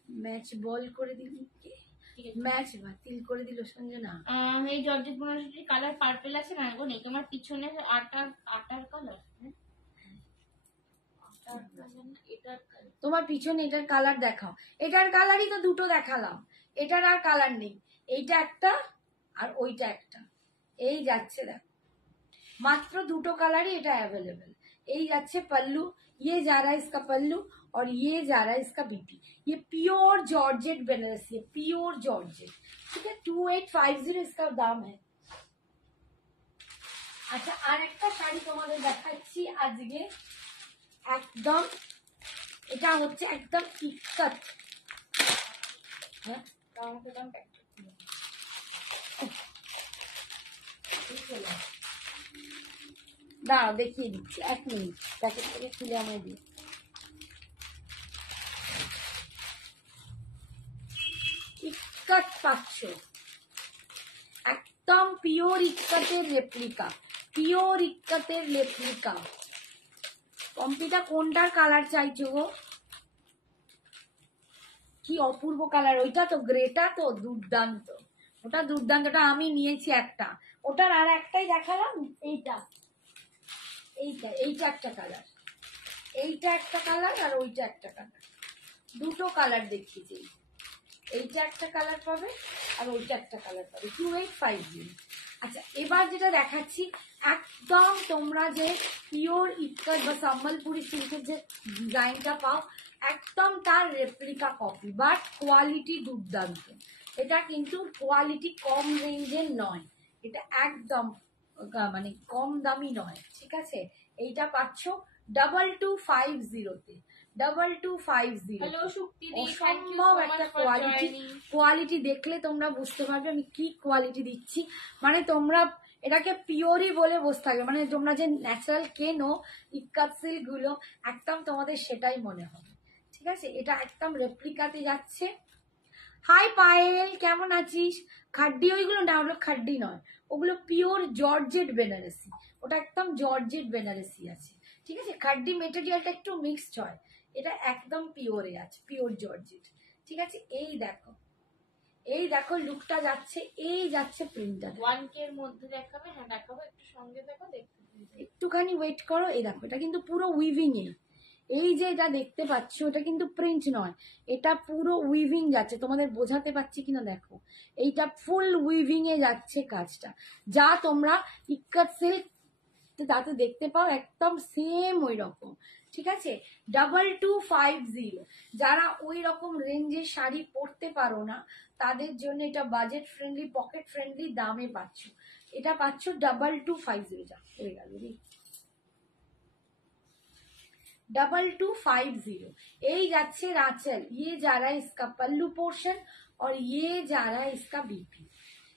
ম্যাচ বল করে দিলি, ম্যাচ বাতিল করে দিল সঞ্জনা। এই জর্জেট বেনারসির কালার পার্পল আছে না গো, নেই তোমার পিছনে আটার কালার, তোমার পিছনে এটার কালার দেখাও, এটার কালারই তো দুটো দেখালাম, এটার আর কালার নেই, এইটা একটা আর ওইটা একটা। এই যাচ্ছে দেখো, মাত্র দুটো কালারই এটা অ্যাভেলেবেল। এই যাচ্ছে पल्लू, ये जा रहा है इसका पल्लू, और ये जा रहा है इसका बीपी। ये प्योर जॉर्जेट बनारसी है, प्योर जॉर्जेट। ठीक है, 2850 इसका दाम है। আচ্ছা আরেকটা শাড়ি তোমাদের দেখাচ্ছি আজকে, একদম এটা হচ্ছে একদম ইক্কত। হ্যাঁ আমাকে দাম দাঁড়াও দেখিয়ে দিচ্ছি, 1 মিনিট, প্যাকেট থেকে খুলে আমায় দিই। ইক্কত পাচ্ছ, একদম পিওর ইক্কতের রেপ্লিকা, পিওর ইক্কতের রেপ্লিকা। কম্পিটা কোনটার কালার চাইছো গো? কি অপূর্ব কালার, ওইটা তো গ্রেটা তো দুর্দান্ত, ওটা দুর্দান্ত, ওটা আমি নিয়েছি একটা, ওটার আর একটাই দেখালাম, এইটা এইটা এইটা একটা কালার, এইটা একটা কালার আর ওইটা একটা কালার, দুটো কালার দেখিয়েছি। এইটা একটা কালার পাবে আর ওইটা একটা কালার পাবে, 2850। আচ্ছা এবার যেটা দেখাচ্ছি, একদম তোমরা যে পিওর ইক্কত বা সম্বলপুরি সিল্কের যে ডিজাইনটা পাও, একদম তার রেপ্লিকা কপি, বাট কোয়ালিটি দুর্দান্ত। এটা কিন্তু কোয়ালিটি কম রেঞ্জের নয়, এটা একদম মানে কম দামি নয়। ঠিক আছে, এইটা পাচ্ছ 2250-তে, 2250। অসম্ভব একটা কোয়ালিটি, কোয়ালিটি দেখলে তোমরা বুঝতে পারবে আমি কি কোয়ালিটি দিচ্ছি। মানে তোমরা এটাকে পিওরই বলে বসে থাকবে, মানে তোমরা যে ন্যাচারাল কেনো ইক্কত সিল্ক গুলো, একদম তোমাদের সেটাই মনে হবে। ঠিক আছে, এটা একদম রেপ্লিকাতে যাচ্ছে। হাই পায়েল, কেমন আছিস? খাড্ডি ওইগুলো না, ওগুলো খাড্ডি নয়, ওগুলো পিওর জর্জেট বেনারসি, ওটা একদম জর্জেট বেনারসি আছে। ঠিক আছে, খাড্ডি মেটেরিয়ালটা একটু মিক্সড হয়, এটা একদম পিওরে আছে, পিওর জর্জেট। ঠিক আছে, এই দেখো, এই দেখো লুকটা যাচ্ছে, এই যাচ্ছে প্রিন্টটা। 1K এর মধ্যে দেখাবে? হ্যাঁ দেখাবো, একটু সঙ্গে দেখো, দেখতে একটুখানি ওয়েট করো। এই দেখো, এটা কিন্তু পুরো উইভিং এ, এই যে এটা দেখতে পাচ্ছ এটা কিন্তু প্রিন্ট নয়, এটা পুরো উইভিং যাচ্ছে, তোমাদের বোঝাতে পারছি কিনা দেখো, এইটা ফুল উইভিং এ যাচ্ছে কাজটা, যা তোমরা ইক্কত সিল্ক তাতে দেখতে পাও, একদম সেম ওই রকম। ঠিক আছে, 2250। যারা ওই রকম রেঞ্জের শাড়ি পরতে পারো না, তাদের জন্য এটা বাজেট ফ্রেন্ডলি, পকেট ফ্রেন্ডলি দামে পাচ্ছ। এটা পাচ্ছ 2250, যা হয়ে গেল রে, 2250। এই যাচ্ছে रांचल, ये जा रहा है इसका पल्लू पोर्शन, और ये जा रहा है इसका बीपी।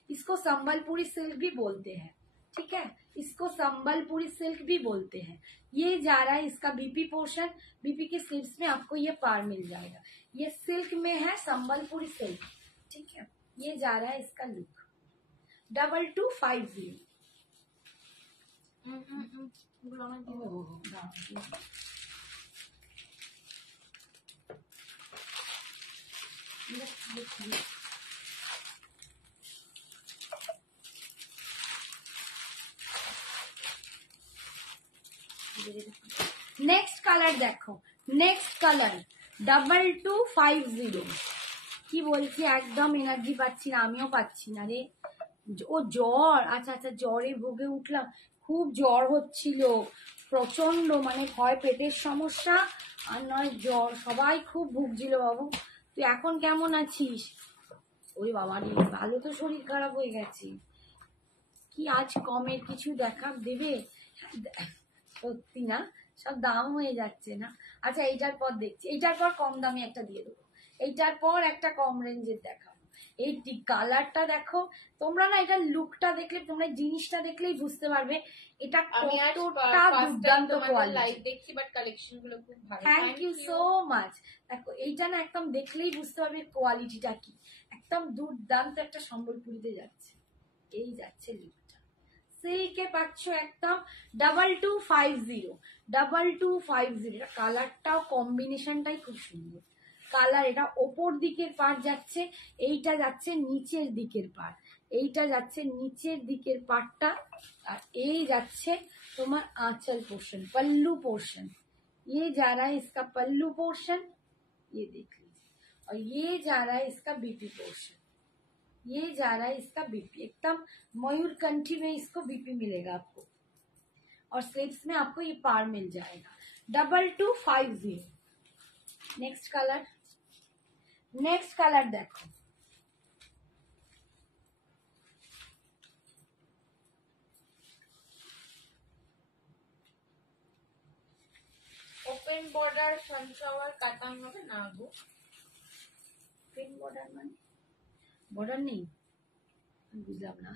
इसको संबलपुरी सिल्क भी बोलते हैं। ठीक है, इसको संबलपुरी सिल्क भी बोलते हैं। ये जा रहा है इसका बीपी पोर्शन, बीपी के स्लीव्स में आपको ये पार मिल जाएगा। ये सिल्क में है, संबलपुरी सिल्क, ठीक है। ये जा रहा है इसका लुक 2250। नेक्स्ट कलर देखो, नेक्स्ट कलर 2250। কি বলছি, একদম এনার্জি পাচ্ছি না, আমিও পাচ্ছি না রে। ও জ্বর, আচ্ছা আচ্ছা, জ্বরে ভুগে উঠলাম, খুব জ্বর হচ্ছিল প্রচন্ড, মানে হয় পেটের সমস্যা আর নয় জ্বর, সবাই খুব ভুগছিল। বাবু তুই এখন কেমন আছিস? ওই বাবা রে, ভালো তো শরীর খারাপ হয়ে গেছে। কি আজ কমের কিছু দেখা দেবে? সত্যি না, সব দাম হয়ে যাচ্ছে না। আচ্ছা এইটার পর দেখছি, এইটার পর কম দামি একটা দিয়ে দেবো, এইটার পর একটা কম রেঞ্জের দেখাবো। এই কালারটা দেখো তোমরা না, এটার লুকটা দেখলে, তোমরা জিনিসটা দেখলেই বুঝতে পারবে এটা কতটা দুর্দান্ত কোয়ালিটি। দেখছি বাট কালেকশন গুলো খুব ভালো। Thank you so much. দেখো এইটা না একদম দেখলেই বুঝতে পারবে কোয়ালিটিটা কি, একদম দুর্দান্ত একটা সম্বলপুরিতে যাচ্ছে। এই যাচ্ছে লুকটা, সিল্কে পাচ্ছ একদম 2250, 2250। কালারটাও কম্বিনেশনটাই খুব সুন্দর কালার। এটা ওপর দিকের পার্ট যাচ্ছে, এইটা যাচ্ছে নিচের দিকের পার্ট, এইটা যাচ্ছে নিচের দিকের পার্টটা, আর এই যাচ্ছে তোমার आंचल पोर्शन, पल्लू पोर्शन। ये जा रहा है इसका पल्लू पोर्शन, ये देख लीजिए, और ये जा रहा है इसका बीपी पोर्शन, ये जा रहा है इसका बीपी। एकदम मयूरकंठी में इसको बीपी मिलेगा आपको, और स्लीव्स में आपको ये पार मिल जाएगा 2250। नेक्स्ट कलर, नेक्स्ट कलर देखो, ওপেন বর্ডার সানফ্লাওয়ার কাটানো হবে না গো? ওপেন বর্ডার মানে বর্ডার নেই, বুঝলাম না।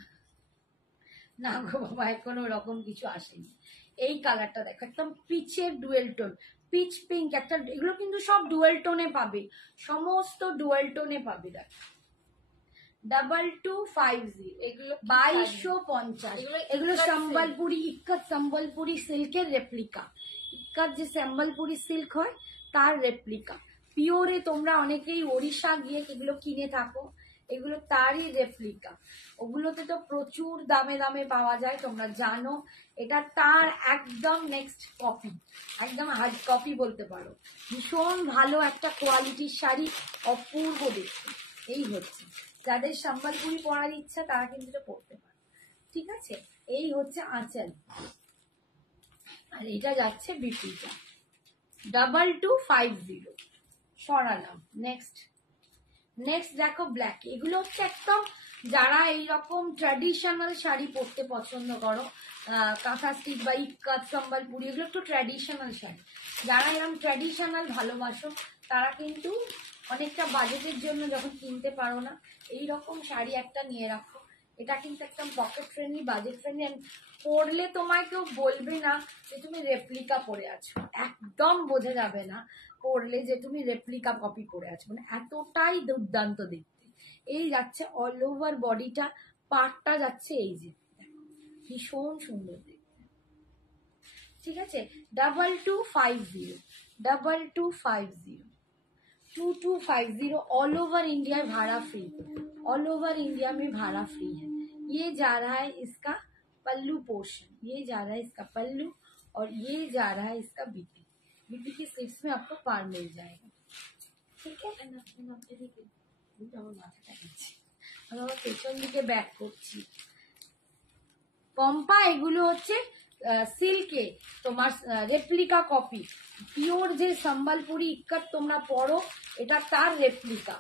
না গো বাবা, এখনো ওরকম কিছু আসেনি। এই কালারটা দেখো, একদম পিচের ডুয়েল টোন, পিচ পিঙ্ক একটা, এগুলো কিন্তু সব ডুয়েল টোনে পাবে, সমস্ত ডুয়েল টোনে পাবে। দেখো 2250, এগুলো 2250। এগুলো সম্বলপুরি ইক্কত, সম্বলপুরি সিল্কের রেপ্লিকা। ইক্কত যে সম্বলপুরি সিল্ক হয় তার রেপ্লিকা। পিওরে তোমরা অনেকেই ওড়িশা গিয়ে এগুলো কিনে থাকো, এগুলো তারই রেপ্লিকা। ওগুলোতে তো প্রচুর দামে দামে পাওয়া যায়, তোমরা জানো। এটা তার একদম নেক্সট কপি, একদম হার্ড কপি বলতে পারো। ভীষণ ভালো একটা কোয়ালিটির শাড়ি, অপূর্ব দেখতে। এই হচ্ছে, যাদের সম্বলপুরি পরার ইচ্ছা তারা কিন্তু এটা পরতে পারে, ঠিক আছে। এই হচ্ছে আঁচল, আর এটা যাচ্ছে বিপিটা 2250। সরালাম। নেক্সট, নেক্সট দেখো ব্ল্যাক। এগুলো হচ্ছে একদম যারা এইরকম ট্র্যাডিশনাল শাড়ি পরতে পছন্দ করো, কাঁথা স্টিচ বা ইক্কাত সম্বলপুরি, এগুলো একটু ট্র্যাডিশনাল শাড়ি, যারা এরকম ট্র্যাডিশনাল ভালোবাসো তারা কিন্তু অনেকটা বাজেটের জন্য যখন কিনতে পারো না, এইরকম শাড়ি একটা নিয়ে রাখো। এটা কিন্তু একদম পকেট ফ্রেন্ডলি, বাজেট ফ্রেন্ডলি, পরলে তোমায় কেউ বলবে না যে তুমি রেপ্লিকা পরে আছো, একদম বোঝা যাবে না পরলে যে তুমি রেপ্লিকা কপি পরে আছো, মানে এতটাই দুর্দান্ত দেখতে। এই যাচ্ছে অল ওভার বডিটা, পাটটা যাচ্ছে এই যে, ভীষণ সুন্দর দেখতে, ঠিক আছে। 2250, 2250, 2250। ऑल ओवर इंडिया भाड़ा फ्री, ऑल ओवर इंडिया में भाड़ा फ्री है। ये जा रहा है इसका पल्लू पोर्शन, ये जा रहा है इसका पल्लू, और ये जा रहा है इसका बीपी। बीपी की स्लीव्स में आपको पार मिल जाएगा, ठीक है। আমার পেছন দিকে ব্যাক করছি। পম্পা এগুলো হচ্ছে সিল্কে তোমার রেপ্লিকা কপি, পিওর যে সম্বলপুরি ইক্কত তোমরা পরো এটা তার রেপ্লিকা,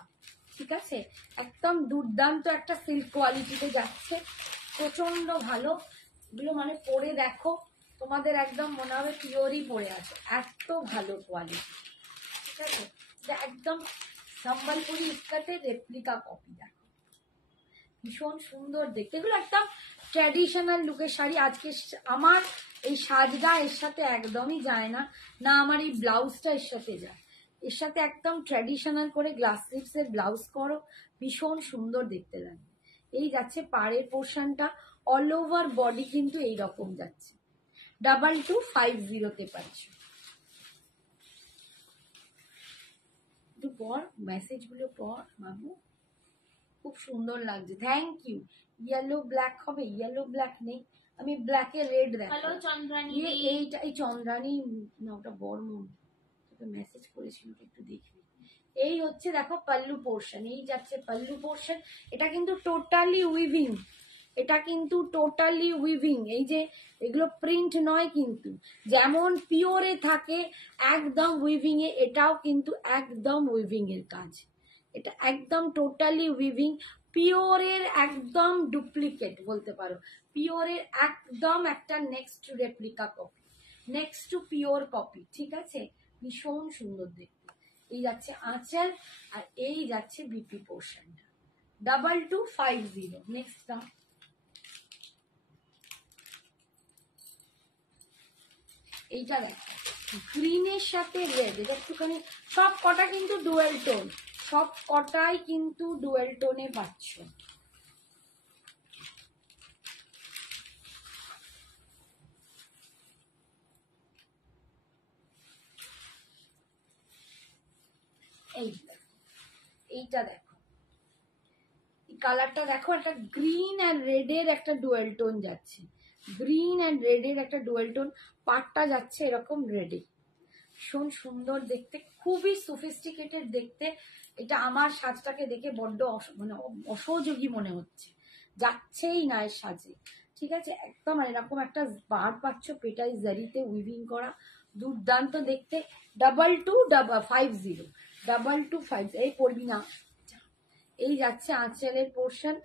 ঠিক আছে। একদম দুর্দান্ত একটা সিল্ক কোয়ালিটিতে যাচ্ছে, প্রচন্ড ভালো। এগুলো মানে পরে দেখো তোমাদের একদম মনে হবে পিওরই পরে আছে, এত ভালো কোয়ালিটি, ঠিক আছে। এটা একদম সম্বলপুরি ইক্কতের রেপ্লিকা কপি। দেখো ভীষণ সুন্দর দেখতে, এগুলো একদম ট্র্যাডিশনাল লুকের শাড়ি। আজকে আমার এই সাজটা এর সাথে একদমই যায় না, না আমার এই ব্লাউজটা এর সাথে যায়। এর সাথে একদম ট্র্যাডিশনাল করে গ্লাস স্লিভস এর ব্লাউজ করো, ভীষণ সুন্দর দেখতে লাগবে। এই যাচ্ছে পাড়ের পোর্শনটা, অল ওভার বডি কিন্তু এইরকম যাচ্ছে। 2250 পাচ্ছ। একটু পর মেসেজগুলো পর বাবু, খুব সুন্দর লাগছে, থ্যাংক ইউ। ইয়েলো ব্ল্যাক হবে, ইয়েলো ব্ল্যাক নেই, আমি ব্ল্যাকে রেড দেখো। হ্যালো চন্দ্রানী, এইটা এই চন্দ্রানী না, ওটা বর্মন মেসেজ করেছিল, একটু দেখবি। এই হচ্ছে দেখো পাল্লু পোর্শন, এই যাচ্ছে পাল্লু পোর্শন। এটা কিন্তু টোটালি উইভিং, এটা কিন্তু টোটালি উইভিং। এই যে এগুলো প্রিন্ট নয় কিন্তু, যেমন পিওরে থাকে একদম উইভিং এ, এটাও কিন্তু একদম উইভিং এর কাজ। এটা একদম টোটালি উইভিং, পিওরের একদম ডুপ্লিকেট বলতে পারো, পিওরের একদম একটা next replica copy, next to pure copy, ঠিক আছে। ভীষণ সুন্দর দেখতে। এই যাচ্ছে আঁচল, আর এই যাচ্ছে বিপি পোর্শনটা। 2250। নেক্সট দাম, এইটা দেখো গ্রিনের সাথে রেড, এটা একটুখানি, সব কটা কিন্তু ডুয়েল টোন, সব কটাই কিন্তু ডুয়েল টোনে পাচ্ছ। এইটা দেখো, এই কালারটা দেখো, একটা গ্রিন অ্যান্ড রেডের একটা ডুয়েল টোন যাচ্ছে, গ্রিন অ্যান্ড রেডের একটা ডুয়েল টোন, পাটটা যাচ্ছে এরকম রেডে, ভীষণ সুন্দর দেখতে, খুবই সোফিস্টিকেটেড দেখতে। এটা আমার সাজটাকে দেখে বড্ড মানে অসহযোগী মনে হচ্ছে, যাচ্ছেই না এর সাজে, ঠিক আছে। একদম এরকম একটা বার পাচ্ছ, পেটাই জারিতে উইভিং করা, দুর্দান্ত দেখতে। 2250, 2250। এই পড়বি না, এই যাচ্ছে আঁচলের পোর্শন,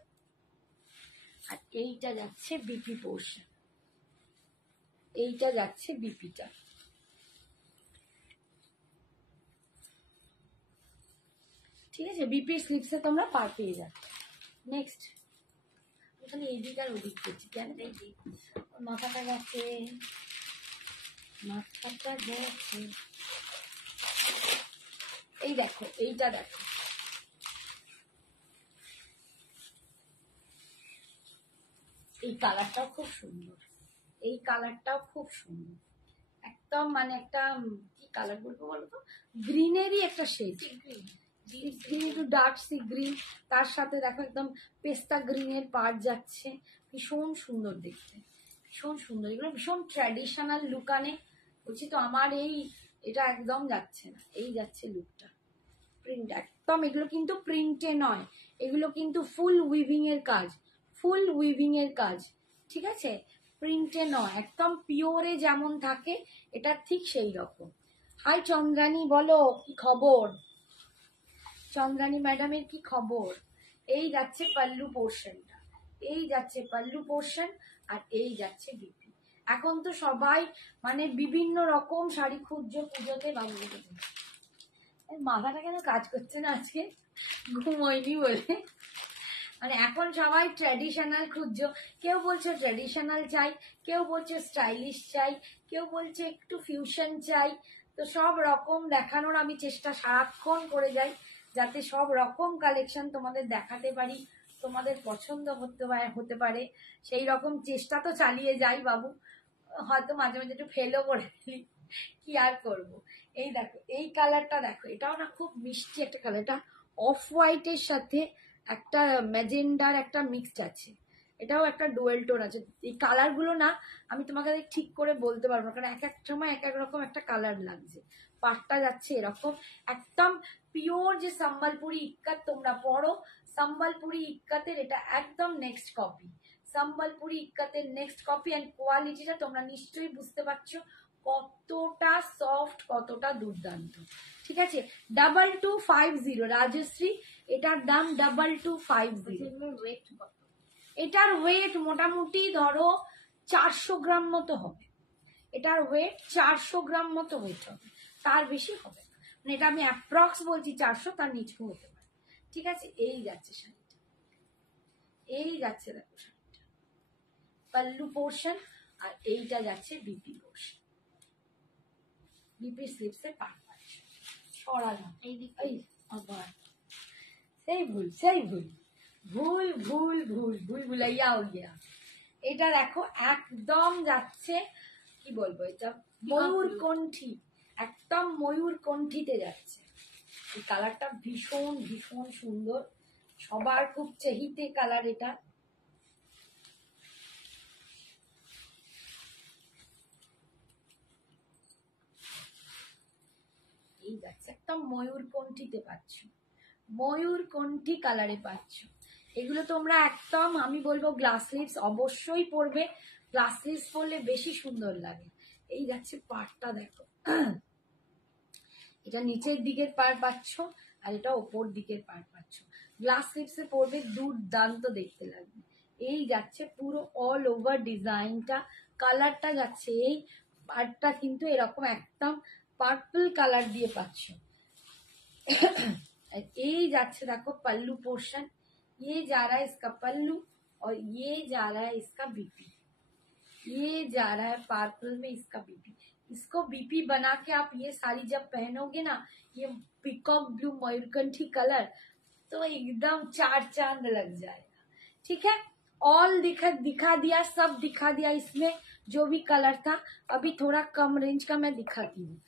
আর এইটা যাচ্ছে বিপি পোর্শন, এইটা যাচ্ছে বিপিটা, ঠিক আছে। বিপি স্লিপসে তোমরা পার পেয়ে যাবে। নেক্সট, ওখানে এদিক আর ওদিক করছি কেন, মাথাটা গেছে, মাথাটা গেছে। এই দেখো, এইটা দেখো, এই কালারটাও খুব সুন্দর, এই কালারটাও খুব সুন্দর, একদম মানে একটা কি কালার বলবো বলো তো, গ্রিনেরই একটা শেড, গ্রিন একটু ডার্ক সি গ্রিন, তার সাথে দেখো একদম পেস্তা গ্রিনের পার্ট যাচ্ছে, ভীষণ সুন্দর দেখতে, ভীষণ সুন্দর। এগুলো ভীষণ ট্র্যাডিশনাল লুক আনে, বলছি তো আমার এটা একদম যাচ্ছে না, এই যাচ্ছে লুকটা, প্রিন্ট একদম, এগুলো কিন্তু প্রিন্টে নয়, এগুলো কিন্তু ফুল উইভিং এর কাজ, ফুল উইভিং এর কাজ, ঠিক আছে, প্রিন্টে নয়, একদম পিওরে যেমন থাকে এটা ঠিক সেই রকম। হাই চন্দ্রানী, বলো কি খবর, চন্দ্রানী ম্যাডামের কি খবর। এই যাচ্ছে পাল্লু পোর্শনটা, এই যাচ্ছে পাল্লু পোর্শন, আর এই যাচ্ছে বিপি। এখন তো সবাই মানে বিভিন্ন রকম শাড়ি খুঁজছো পুজোতে, বাবুকে মাথাটা কেন কাজ করছে না আজকে, ঘুমোয়নি বলে, মানে এখন সবাই ট্র্যাডিশনাল খুঁজছো, কেউ বলছে ট্র্যাডিশনাল চাই, কেউ বলছে স্টাইলিশ চাই, কেউ বলছে একটু ফিউশন চাই, তো সব রকম দেখানোর আমি চেষ্টা সারাক্ষণ করে যাই, যাতে সব রকম কালেকশন তোমাদের দেখাতে পারি, তোমাদের পছন্দ হতে পারে, সেই রকম চেষ্টা তো চালিয়ে যাই বাবু, হয়তো মাঝে মাঝে একটু ফেলও করে ফেলি, কি আর করব। এই দেখো, এই কালারটা দেখো, এটাও না খুব মিষ্টি একটা কালার, এটা অফ হোয়াইটের সাথে একটা ম্যাজেন্ডার একটা মিক্সড আছে, এটাও একটা ডুয়েল টোন আছে। এই কালারগুলো না আমি তোমাকে ঠিক করে বলতে পারবো না, কারণ এক এক সময় এক এক রকম একটা কালার লাগছে। পাটটা যাচ্ছে এরকম একদম পিওর, যে সম্বলপুরি ইক্কাত তোমরা পড়ো, সম্বলপুরি ইক্কাতের এটা একদম নেক্সট কপি, সম্বলপুরি ইক্কাতের নেক্সট কপি, অ্যান্ড কোয়ালিটিটা তোমরা নিশ্চয়ই বুঝতে পারছো কতটা সফট, কতটা দুর্দান্ত, ঠিক আছে। 2250 রাজশ্রী, এটার দাম 2250। এটার ওয়েট মোটামুটি ধরো 400 গ্রাম মতো হবে, এটার ওয়েট 400 গ্রাম মতো ওয়েট হবে, তার বেশি হবে না, মানে এটা আমি অ্যাপ্রক্স বলছি 400, তার নিচেও হতে পারে, ঠিক আছে। এই যাচ্ছে শাড়িটা, এই যাচ্ছে দেখো শাড়িটা পাল্লু পোর্শন, আর এইটা যাচ্ছে বিপি পোর্শন, বিপি স্লিপসের পার্ট পাচ্ছে। সরালাম এই দিকে এই আবার সেই ভুল সেই ভুল ভুল ভুল ভুল ভুল ভুলাইয়া হয়ে গিয়া। এটা দেখো একদম যাচ্ছে, কি বলবো, এটা ময়ূর কণ্ঠী, একদম ময়ূর কণ্ঠীতে যাচ্ছে। এই কালারটা ভীষণ ভীষণ সুন্দর, সবার খুব চাহিতে কালার এটা। এই যাচ্ছে একদম ময়ূর কণ্ঠীতে পাচ্ছ, ময়ূর কণ্ঠী কালারে পাচ্ছ। এগুলো তোমরা একদম আমি বলবো গ্লাস লিপস অবশ্যই পরবে, গ্লাস লিপস পরলে বেশি সুন্দর লাগে। এই যাচ্ছে পাড়টা দেখো, এটা নিচের দিকের পাড় পাচ্ছ আর এটা ওপর দিকের পাড় পাচ্ছ। গ্লাস লিপসে পরবে দুর্দান্ত দেখতে লাগবে। এই যাচ্ছে পুরো অল ওভার ডিজাইনটা, কালারটা যাচ্ছে এই পাড়টা কিন্তু এরকম একদম পার্পল কালার দিয়ে পাচ্ছ। এই যাচ্ছে দেখো पल्लू पोर्शन, ये जा रहा है इसका पल्लू और ये जा रहा है इसका बीपी, ये जा रहा है पर्पल में इसका बीपी। इसको बीपी बना के आप ये साड़ी जब पहनोगे ना, ये पीकॉक ब्लू मयूरकंठी कलर, तो एकदम चार चांद लग जाएगा। ठीक है, ऑल दिखा दिया, सब दिखा दिया इसमें जो भी कलर था। अभी थोड़ा कम रेंज का मैं दिखाती हूँ।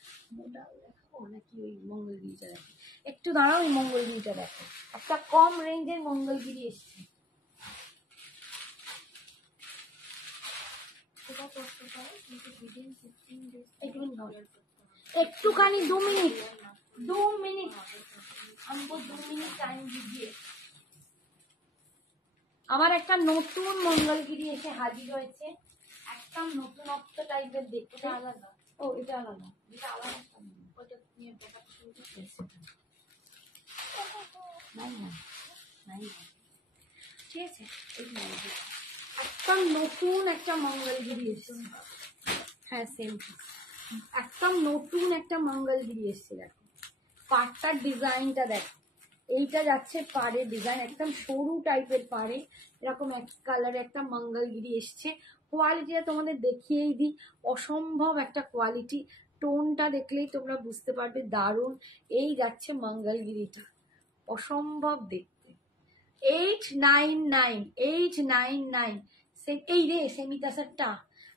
নাকি ওই মঙ্গলগিরিটা দেখো, একটু দাঁড়াও, ওই মঙ্গলগিরিটা দেখো, একটা কম রেঞ্জের মঙ্গলগিরি এসছে। একটুখানি 2 মিনিট, 2 মিনিট हमको 2 মিনিট টাইম দিজিয়ে। আমার একটা নতুন মঙ্গলগিরি এসে হাজির হয়েছে, একদম নতুনত্ব টাইপের দেখতে। আলাদা, ও এটা আলাদা, এটা আলাদা, ওটা নিয়ে দেখা শুরু করতেছে। নাই না নাই না, ঠিক আছে, একদম নতুন একটা মঙ্গলগিরি এসছে। হ্যাঁ সেম, একদম নতুন একটা মঙ্গলগিরি এসছে। দেখো পাড়টার ডিজাইনটা দেখো, এইটা যাচ্ছে পাড়ের ডিজাইন, একদম সরু টাইপের পাড়ে এরকম এক কালারে একটা মঙ্গলগিরি এসছে। কোয়ালিটিটা তোমাদের দেখিয়েই দিই, অসম্ভব একটা কোয়ালিটি, টোনটা দেখলেই তোমরা বুঝতে পারবে দারুণ। এই যাচ্ছে মঙ্গলগিরিটা, অসম্ভব দেখতে। 899 899 এই রে সেমিতা সেটটা।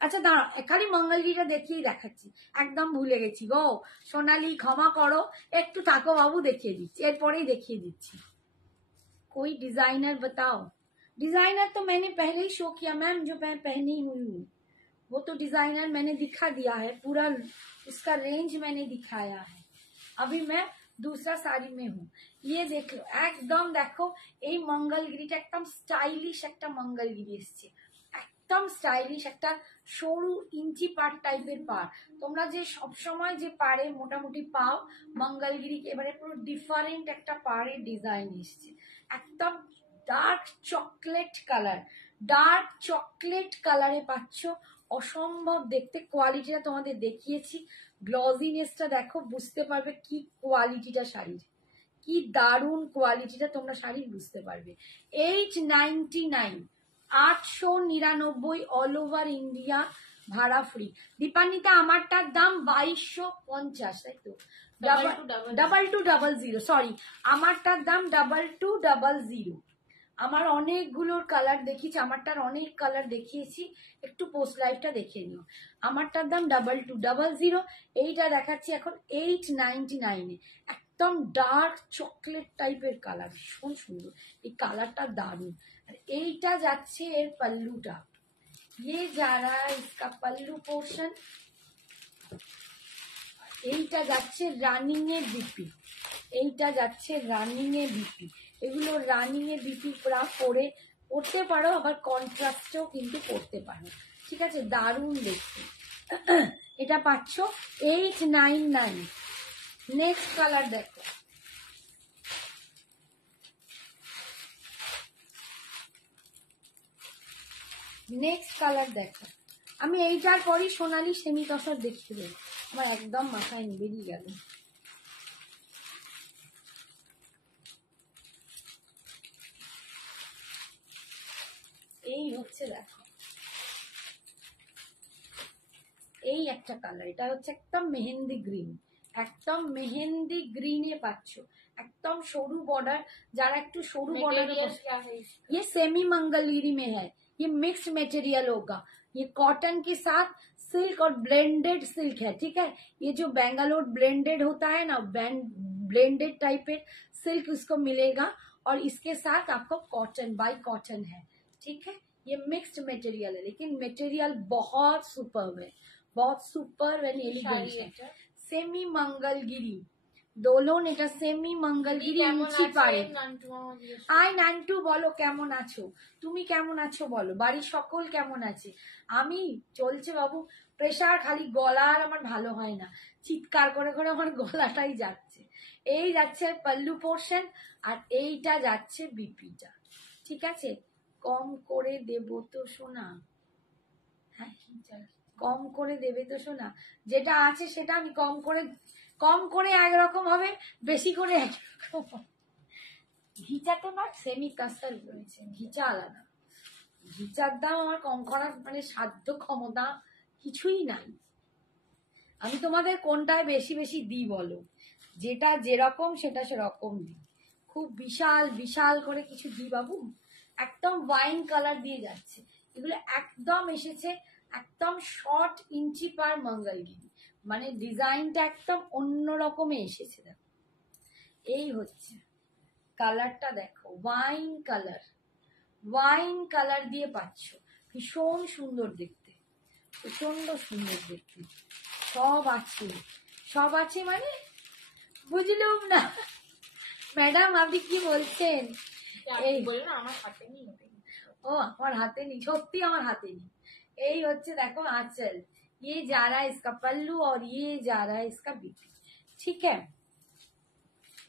আচ্ছা দাঁড়া, খালি মঙ্গলগিরিটা দেখিয়ে দেখাচ্ছি, একদম ভুলে গেছি গো সোনালি, ক্ষমা করো, একটু থাকো বাবু, দেখিয়ে দিচ্ছি, এরপরেই দেখিয়ে দিচ্ছি। कोई डिजाइनर बताओ। डिजाइनर तो मैंने पहले ही शो किया मैम, जो मैं पहनी हुई हूँ वो तो डिजाइनर मैंने दिखा दिया है, पूरा उसका रेंज मैंने दिखाया है। अभी मैं दूसरा साड़ी में हूँ, ये देख लो, एकदम देखो এই মঙ্গলগিরিটা একদম স্টাইলিশ একটা মঙ্গলগিরি এসছে, একদম স্টাইলিশ একটা সরু ইঞ্চি পাড় টাইপের পাড়। তোমরা যে সব সময় যে পাড়ে মোটামুটি পাও মঙ্গলগিরি, এবারে পুরো ডিফারেন্ট একটা পাড়ের ডিজাইন এসছে, একদম dark chocolate colour, dark chocolate কালারে পাচ্ছ, অসম্ভব দেখতে। কোয়ালিটিটা তোমাদের দেখিয়েছি, গ্লজিনেসটা দেখো, বুঝতে পারবে কি কোয়ালিটিটা শাড়ির, কি দারুণ কোয়ালিটিটা তোমরা শাড়ির বুঝতে পারবে। 899, 899 অল ওভার ইন্ডিয়া, ভাড়া ফ্রি। দীপান্বিতা আমারটার দাম 2250, তাই তো? 2200, সরি, আমারটার দাম 2200। আমার অনেকগুলোর কালার দেখিয়েছি, আমারটার অনেক কালার দেখিয়েছি, একটু পোস্ট লাইভটা দেখে নিও। আমারটার দাম 2200, এইটা দেখাচ্ছি এখন 899। একদম ডার্ক চকলেট টাইপের কালার, ভীষণ সুন্দর, এই কালারটা দারুণ। আর এইটা যাচ্ছে এর পাল্লুটা, ये जा रहा है इसका पल्लू पोर्शन, এইটা যাচ্ছে রানিং এ বিপি, এইটা যাচ্ছে রানিং এ বিপি। এগুলো রানিং এ বিপি পরে পড়তে পারো, আবার কন্ট্রাস্টেও কিন্তু পড়তে পারো, ঠিক আছে, দারুণ দেখতে। এটা পাচ্ছ 899। নেক্সট কালার দেখো, নেক্সট কালার দেখো। আমি এইটার পরই সোনালি সেমি তসর দেখিয়ে দেবো, আমার একদম মাথায় বেরিয়ে গেল। হচ্ছে দেখো, এই একটা কালার, এটা হচ্ছে একদম মেহেন্দি গ্রিন, একদম মেহেন্দি গ্রিনে পাচ্ছ, একদম সরু বর্ডার, যারা একটু সরু बॉर्डर, मटेरियल क्या है इसका? ये सेमी मंगलगिरी में है, ये मिक्स मटेरियल होगा, ये कॉटन के साथ सिल्क और ब्लेंडेड सिल्क है, ठीक है। ये जो बेंगलोर ब्लेंडेड होता है ना, ब्लेंडेड टाइपेर सिल्क उसको मिलेगा, और इसके साथ आपको कॉटन बाई कॉटन है, ठीक है। ये मिक्स्ड मटेरियल है, लेकिन मटेरियल बहुत सुपर्ब है, बहुत सुपर्ब एंड एलिगेंट है। सेमी मंगलगिरी দোলন, এটা সেমি মঙ্গলগিরি ইঞ্চি পাড়ে। আই নান্টু বলো কেমন আছো, তুমি কেমন আছো বলো, বাড়ির সকল কেমন আছে? আমি চলছে বাবু, প্রেশার, খালি গলার আমার ভালো হয় না, চিৎকার করে করে আমার গলাটাই যাচ্ছে। এই যাচ্ছে পাল্লু পোর্শন, আর এইটা যাচ্ছে বিপিটা, ঠিক আছে। কম করে দেব তো সোনা, হ্যাঁ কম করে দেবে তো সোনা, যেটা আছে সেটা আমি কম করে একরকম হবে, বেশি করে একরকম হবে। ঘিচা তো না, সেমি কাস্টার রয়েছে, ঘিচা আলাদা, ঘিচার দাম আমার কম করার মানে সাধ্য ক্ষমতা কিছুই নাই। আমি তোমাদের কোনটায় বেশি বেশি দিই বলো, যেটা যেরকম সেটা সেরকম দিই, খুব বিশাল বিশাল করে কিছু দিই বাবু। একদম ওয়াইন কালার দিয়ে যাচ্ছে, এগুলো একদম এসেছে একদম শর্ট ইঞ্চি পার মঙ্গলগিরি, মানে ডিজাইনটা একদম অন্য রকমে এসেছে। দেখো এই হচ্ছে কালারটা, দেখো ওয়াইন কালার দিয়ে পাচ্ছ, ভীষণ সুন্দর দেখতে, প্রচন্ড সুন্দর দেখতে, সব আছে মানে বুঝলুম না ম্যাডাম, আপনি কি বলছেন? এই বললাম আমার হাতে নেই। ও আমার হাতে নেই, সত্যি আমার হাতে নেই। এই হচ্ছে দেখো आंचल, ये जा रहा है इसका पल्लू और ये जा रहा है इसका बीपी, ठीक है।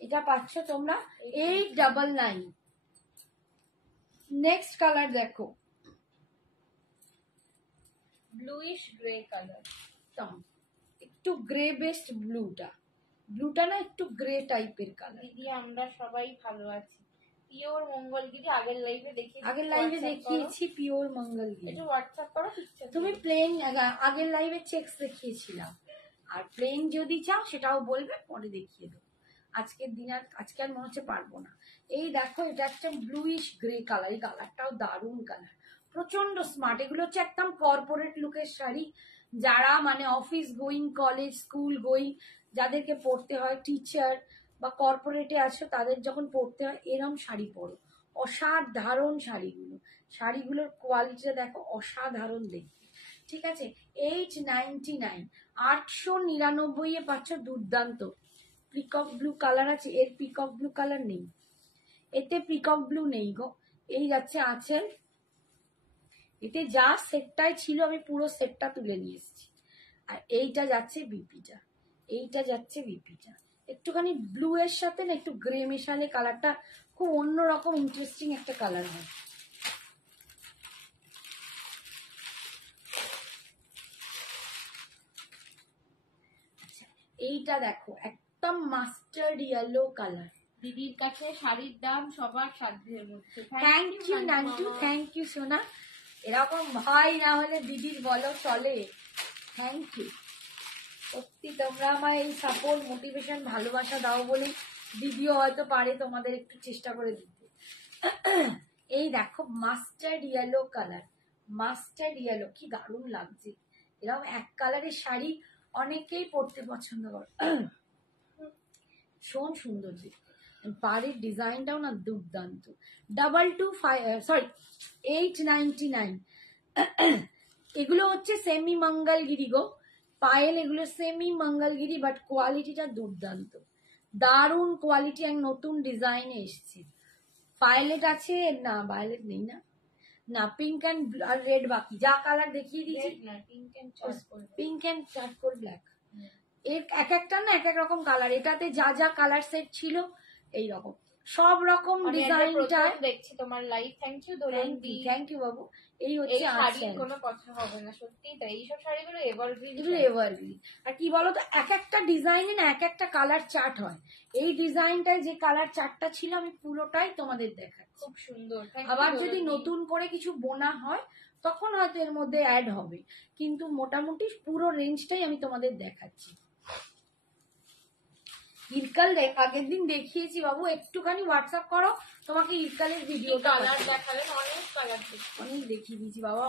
এটা পাচ্ছ তোমরা 899। নেক্সট কালার দেখো, ব্লুইশ গ্রে কালার, একটু গ্রে বেস্ট ব্লুটা না একটু গ্রে টাইপের কালার। দিদি আমরা সবাই ভালো আছি। পিওর মঙ্গলগিরি আগের লাইভে দেখিয়েছি পিওর মঙ্গলগিরি, একটু হোয়াটসঅ্যাপ করো পিকচার। তুমি প্লেন আগের লাইভে চেকস দেখিয়েছিলাম, আর প্লেন যদি চাও সেটাও বলবে, পরে দেখিয়ে দেবো। আজকে আর মনে হচ্ছে পারবো না। এই দেখো এটা একটা ব্লুইশ গ্রে কালার, এই কালারটাও দারুণ কালার, প্রচন্ড স্মার্ট। এগুলো হচ্ছে একদম কর্পোরেট লুকের শাড়ি, যারা মানে office going, college school going, যাদেরকে পড়তে হয়, টিচার বা কর্পোরেটে আছো, তাদের যখন পড়তে হয় এরকম শাড়ি পরো। অসাধারণ শাড়িগুলোর কোয়ালিটিটা দেখো, অসাধারণ দেখতে, ঠিক আছে। 899, 899 পাচ্ছ, দুর্দান্ত। পিকক ব্লু কালার আছে, এর পিকক ব্লু কালার নেই, এতে পিকক ব্লু নেই গো। এই যাচ্ছে আঁচল, এতে যা সেটটাই ছিল আমি পুরো সেটটা তুলে নিয়ে এসেছি। আর এইটা যাচ্ছে বিপিটা, একটুখানি ব্লু এর সাথে না একটু গ্রে মেশালে কালারটা খুব অন্যরকম ইন্টারেস্টিং একটা কালার হয়। আচ্ছা এইটা দেখো একদম মাস্টার্ড ইয়েলো কালার। দিদির কাছে শাড়ির দাম সবার সাধ্যের মধ্যে। Thank you Nantu, thank you সোনা, এরকম ভাই না হলে দিদির বলো চলে। থ্যাংক ইউ, সত্যি তোমরা আমায় এই সাপোর্ট, মোটিভেশন, ভালোবাসা দাও বলে দিদিও হয়তো পারে তোমাদের একটু চেষ্টা করে দিতে। এই দেখো মাস্টার্ড ইয়েলো কালার, কি দারুণ লাগছে। এরকম এক কালারের শাড়ি অনেকেই পরতে পছন্দ করে, ভীষণ সুন্দর দেখতে, পাড়ের ডিজাইনটাও না দুর্দান্ত। 899। এগুলো হচ্ছে সেমি মঙ্গলগিরি গো পায়েল, এগুলো সেমি মঙ্গলগিরি, বাট কোয়ালিটিটা দুর্দান্ত, দারুণ কোয়ালিটি, এক নতুন ডিজাইনে এসছে। ভায়োলেট আছে না, ভায়োলেট নেই না, পিঙ্ক অ্যান্ড আর রেড, বাকি যা কালার দেখিয়ে দিয়েছি পিঙ্ক অ্যান্ড চারকোল ব্ল্যাক, এর এক একটা না এক এক রকম কালার, এটাতে যা যা কালার সেট ছিল এই রকম সব রকম ডিজাইনটা দেখছি তোমার লাইভ। থ্যাংক ইউ দোলনদি, থ্যাংক ইউ বাবু। এই এই হচ্ছে শাড়ির আঁচল। কোনো কথা হবে না, সত্যি তাই। এইসব শাড়িগুলো এভারগ্রিন। এগুলো এভারগ্রিন। আর কি বলতো, এক একটা ডিজাইনে না এক একটা কালার চার্ট হয়। এই ডিজাইনটায় যে কালার চার্টটা ছিল আমি পুরোটাই তোমাদের দেখাচ্ছি। খুব সুন্দর। আবার যদি নতুন করে কিছু বোনা হয় তখন হয়তো এর মধ্যে অ্যাড হবে, কিন্তু মোটামুটি পুরো রেঞ্জটাই আমি তোমাদের দেখাচ্ছি। ইরকাল আগের দিন দেখিয়েছি বাবু, একটুখানি হোয়াটসঅ্যাপ করো, তোমাকে ইরকালের ভিডিওটা কালার দেখালেন, অনেক কালার অনেক দেখিয়ে দিয়েছি বাবা,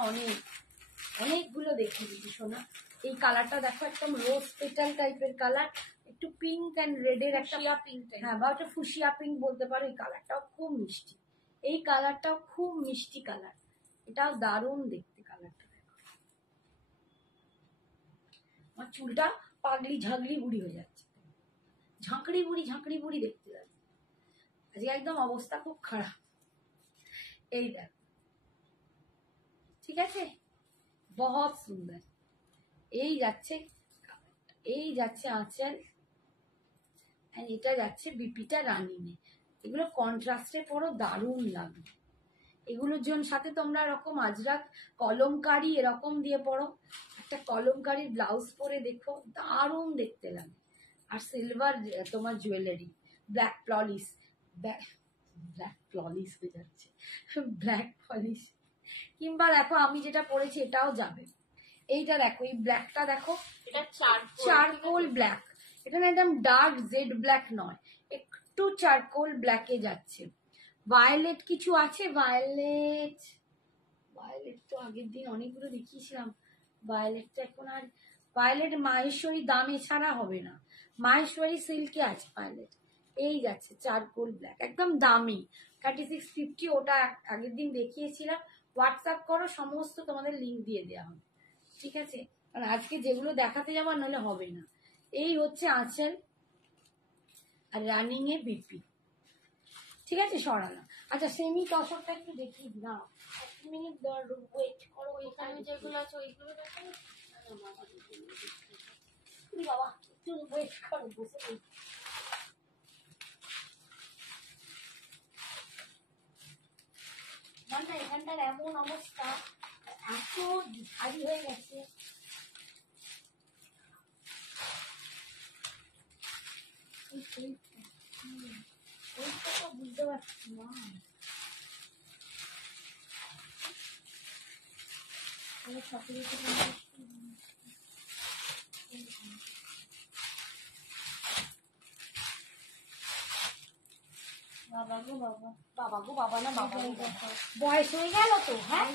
অনেকগুলো দেখিয়ে দিয়েছি সোনা। এই কালারটা দেখো, একদম রোজ পেটাল টাইপের কালার, একটু পিঙ্ক অ্যান্ড রেড এর একটা পিঙ্ক। হ্যাঁ, বা একটা ফুসিয়া পিঙ্ক বলতে পারো। এই কালারটাও খুব মিষ্টি, এই কালারটাও খুব মিষ্টি কালার, এটাও দারুণ দেখতে কালারটা। আমার চুলটা পাগলি ঝাগলি বুড়ি হয়ে যাচ্ছে, ঝাঁকড়ি বুড়ি দেখতে যাচ্ছে আজকে, একদম অবস্থা খুব খারাপ। এই দেখ, ঠিক আছে, বহুত সুন্দর। এই যাচ্ছে আঁচল, এটা যাচ্ছে বিপিটা রানিনে। এগুলো কন্ট্রাস্টে পরো, দারুণ লাগবে। এগুলোর জন্য সাথে তোমরা এরকম আজরাক কলমকারি এরকম দিয়ে পরো, একটা কলমকারির ব্লাউজ পরে দেখো, দারুণ দেখতে লাগে। আর সিলভার তোমার জুয়েলারি, ব্ল্যাক পলিশ হয়ে যাচ্ছে, ব্ল্যাক পলিশ। কিংবা দেখো আমি যেটা পরেছি এটাও যাবে। এইটা দেখো, এই ব্ল্যাকটা দেখো, এটা চারকোল ব্ল্যাক। এটা না একদম ডার্ক জেড ব্ল্যাক নয়, একটু চারকোল ব্ল্যাকে যাচ্ছে। ভায়োলেট কিছু আছে, ভায়োলেট তো আগের দিন অনেকগুলো দেখিয়েছিলাম। ভায়োলেটটা এখন আর, ভায়োলেট মাহেশ্বরী দামে ছাড়া হবে না, মাহেশ্বরী সিল্কে আছে ভায়োলেট। এই যাচ্ছে চারকোল ব্ল্যাক, একদম দামি, 3650। ওটা আগের দিন দেখিয়েছিলাম। হোয়াটসঅ্যাপ করো, সমস্ত তোমাদের লিঙ্ক দিয়ে দেওয়া হবে, ঠিক আছে? কারণ আজকে যেগুলো দেখাতে যাবো নাহলে হবে না। এই হচ্ছে আঁচল আর রানিং এ বিপি, ঠিক আছে, সরানো। আচ্ছা, সেমি তসরটা একটু দেখিয়ে দাও, 1 মিনিট ওয়েট করো। এখানে যেগুলো আছে ওইগুলো দেখো। বাবা একটু ওয়েট করো, বসে wait। এখানটার এমন অবস্থা, এত ভারী হয়ে গেছে। বুঝতে পারছি না, বয়স হয়ে গেল তো, হ্যাঁ,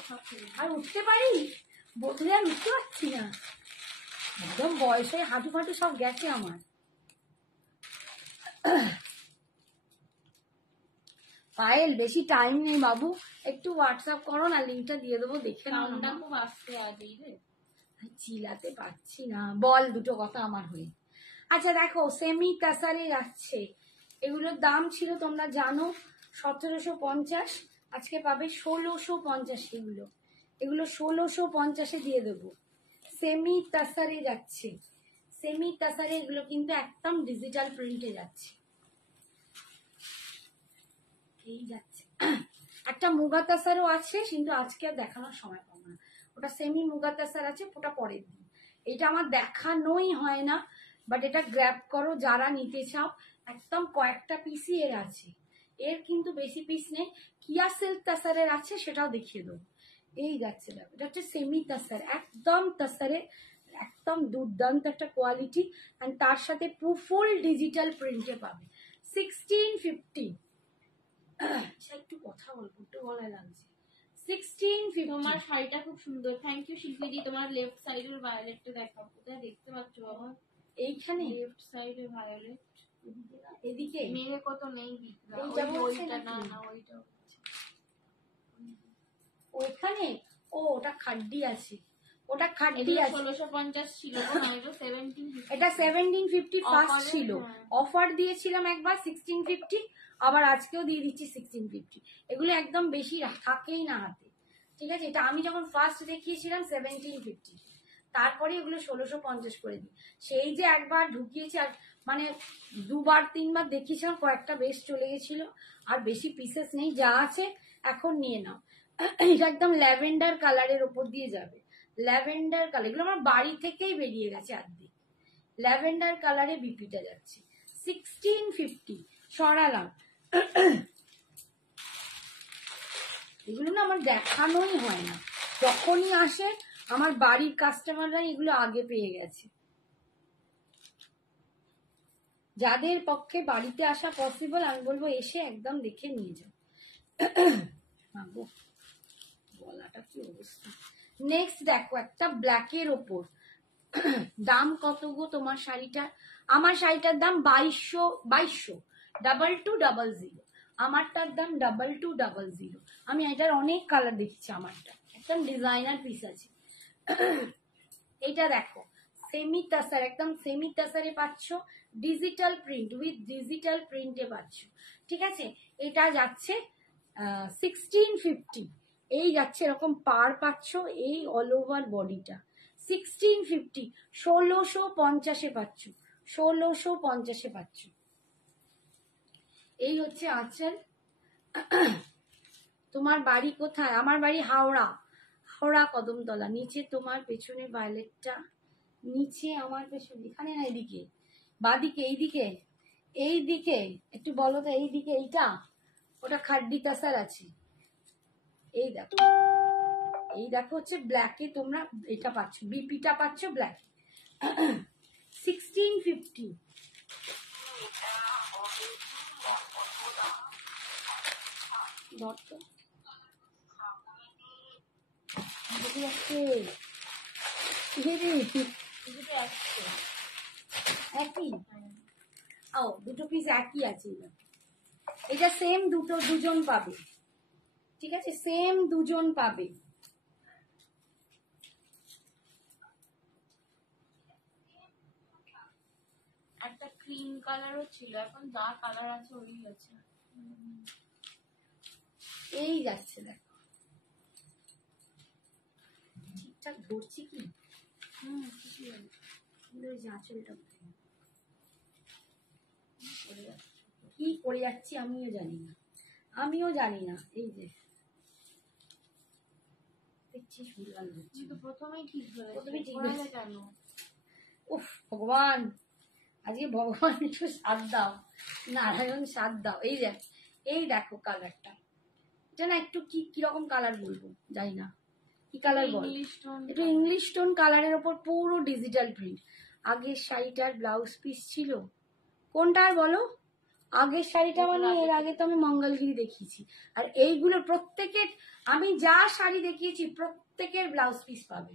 আর উঠতে পারি, বোতলে আর উঠতে পারছি না, একদম বয়স হয়ে হাঁটু ফাটু সব গেছে আমার। পায়েল বেশি টাইম নেই বাবু, একটু হোয়াটসঅ্যাপ করো না, লিঙ্কটা দিয়ে দেবো, দেখে নাও। খুব আসতে আজই রে, চিলাতে পারছি না, বল দুটো কথা আমার হয়ে। আচ্ছা দেখো, সেমি কাসারে যাচ্ছে, এগুলোর দাম ছিল তোমরা জানো 1750, আজকে পাবে 1650। এগুলো 1650 দিয়ে দেবো। সেমি তাসারে যাচ্ছে, সেমি তাসারে এগুলো কিন্তু একদম ডিজিটাল প্রিন্টে যাচ্ছে। এই যাচ্ছে, একটা মুগা তাসারও আছে, কিন্তু আজকে আর দেখানোর সময় পাবো না। ওটা সেমি মুগা তাসার আছে, ওটা পরের দিন। এটা আমার দেখানোই হয় না, বাট এটা গ্র্যাব করো যারা নিতে চাও, একদম কয়েকটা পিসই এর আছে, এর কিন্তু বেশি পিস নেই। কিয়া সিল্ক তাসারের আছে, সেটাও দেখিয়ে দেবো। এই যাচ্ছে, দেখো এটা হচ্ছে সেমি তাসার, একদম তাসারে, একদম দুর্দান্ত একটা কোয়ালিটি, অ্যান্ড তার সাথে ফুল ডিজিটাল প্রিন্টে পাবে। 1650। একটু কথা বলবো, একটু গলায় লাগছে। 1650। তোমার শাড়িটা খুব সুন্দর, থ্যাংক ইউ শিল্পীদি। তোমার লেফট সাইডের ভায়োলেটটা দেখাও, কোথায় দেখতে পাচ্ছ বাবা? এইখানে লেফট সাইডে ভায়োলেট, এদিকে মেঘে কত নেই, ওইটা না, ওইটা হচ্ছে ওইখানে। ও ওটা খাড্ডি আছে, ওটা খাড্ডি আছে। 1650 ছিল না, এটা 1750। এটা 1750 ফার্স্ট ছিল, অফার দিয়েছিলাম একবার 1650, আবার আজকেও দিয়ে দিচ্ছি 1650। এগুলো একদম বেশি থাকেই না হাতে, ঠিক আছে? এটা আমি যখন ফার্স্ট দেখিয়েছিলাম 1750, তারপরে এগুলো 1650 করে দিই। সেই যে একবার ঢুকিয়েছি, আর মানে 2বার 3বার দেখিয়েছিলাম, কয়েকটা বেশ চলে গেছিল, আর বেশি পিসেস নেই, যা আছে এখন নিয়ে নাও। এটা একদম ল্যাভেন্ডার কালারের ওপর দিয়ে যাবে, ল্যাভেন্ডার কালার, এগুলো আমার বাড়ি থেকেই বেরিয়ে গেছে আর্ধেক। ল্যাভেন্ডার কালারে বিপিটা যাচ্ছে 1650, সরালাম। এগুলো না আমার দেখানোই হয় না, যখনই আসে আমার বাড়ির কাস্টমাররা এগুলো আগে পেয়ে গেছে। যাদের পক্ষে বাড়িতে আসা পসিবল, আমি বলবো এসে একদম দেখে নিয়ে যাও। গলাটা কি অবস্থা। নেক্সট দেখো একটা ব্ল্যাকের ওপর, দাম কত গো তোমার শাড়িটা? আমার শাড়িটার দাম 2200, 2200, আমারটার দাম 2200। আমি এটার অনেক কালার দেখছি, আমারটা একদম ডিজাইনার পিস আছে। এটা দেখো সেমি তাসার, একদম সেমি তাসারে পাচ্ছ, ডিজিটাল প্রিন্ট উইথ ডিজিটাল প্রিন্টে পাচ্ছ, ঠিক আছে। এটা যাচ্ছে 1650, এই যাচ্ছে এরকম পার পাচ্ছ, এই অল ওভার বডিটা 1650, 1650 পাচ্ছ, 1650 পাচ্ছ। এই হচ্ছে আঁচল। তোমার বাড়ি কোথায়? আমার বাড়ি হাওড়া, হাওড়া কদমতলা। নিচে তোমার পেছনে ভায়োলেটটা, নিচে আমার পেছনে, এখানে না এদিকে, বাদিকে, এইদিকে, এইদিকে একটু বলো তো, এইদিকে এইটা, ওটা খাড্ডি তাসার আছে। এই দেখো, এই দেখো হচ্ছে ব্ল্যাকে তোমরা এটা পাচ্ছ, বিপিটা পাচ্ছ ব্ল্যাক 1650। একই, ও দুটো পিস একই আছে। এটা সেম দুজন পাবে, ঠিক আছে, সেম দুজন পাবে। একটা ক্রিম কালারও ছিল, এখন যা কালার আছে ওই আছে। এই যাচ্ছে দেখো, ঠিকঠাক ধরছি কি? আঁচলটা কি করে যাচ্ছি আমিও জানি না, আমিও জানি না। এই যে দেখছিস, ভুলভাল হচ্ছে। প্রথমেই ঠিক প্রথমেই ঠিক হয়েছে হয়েছে। কেন? উফ ভগবান, আজকে ভগবান একটু সাথ দাও, নারায়ণ সাথ দাও। এই যে, এই দেখো কালারটা, এটা না একটু কি কিরকম কালার বলবো জানি না, কি কালার বল, একটু ইংলিশ টোন কালারের ওপর পুরো ডিজিটাল প্রিন্ট। আগের শাড়িটার ব্লাউজ পিস ছিল কোনটার বলো? আগের শাড়িটা মানে এর আগে তো আমি মঙ্গলগিরি দেখিয়েছি, আর এইগুলোর প্রত্যেকের, আমি যা শাড়ি দেখিয়েছি প্রত্যেকের ব্লাউজ পিস পাবে,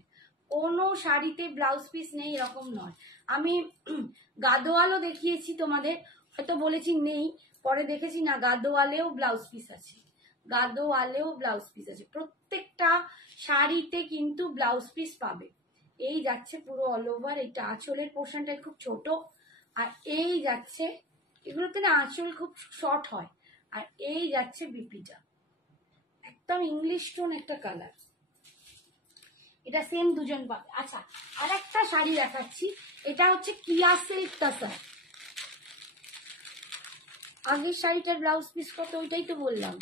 কোনো শাড়িতে ব্লাউজ পিস নেই এরকম নয়। আমি গাদোয়ালও দেখিয়েছি তোমাদের, হয়তো বলেছি নেই, পরে দেখেছি না গাদোয়ালেও ব্লাউজ পিস আছে, গাদোয়ালেও ব্লাউজ পিস আছে, প্রত্যেকটা শাড়িতে কিন্তু ব্লাউজ পিস পাবে। এই যাচ্ছে পুরো অল ওভার, এইটা আঁচলের পোর্শনটা খুব ছোট, আর এই যাচ্ছে, এগুলোতে না আঁচল খুব শর্ট হয়, আর এই যাচ্ছে বিপিটা, একদম ইংলিশ টোন একটা কালার। এটা সেম দুজন পাবে। আচ্ছা, আর একটা শাড়ি দেখাচ্ছি, এটা হচ্ছে কিয়া সিল্ক তাসার। আগের শাড়িটার ব্লাউজ পিস কত ওইটাই তো বললাম।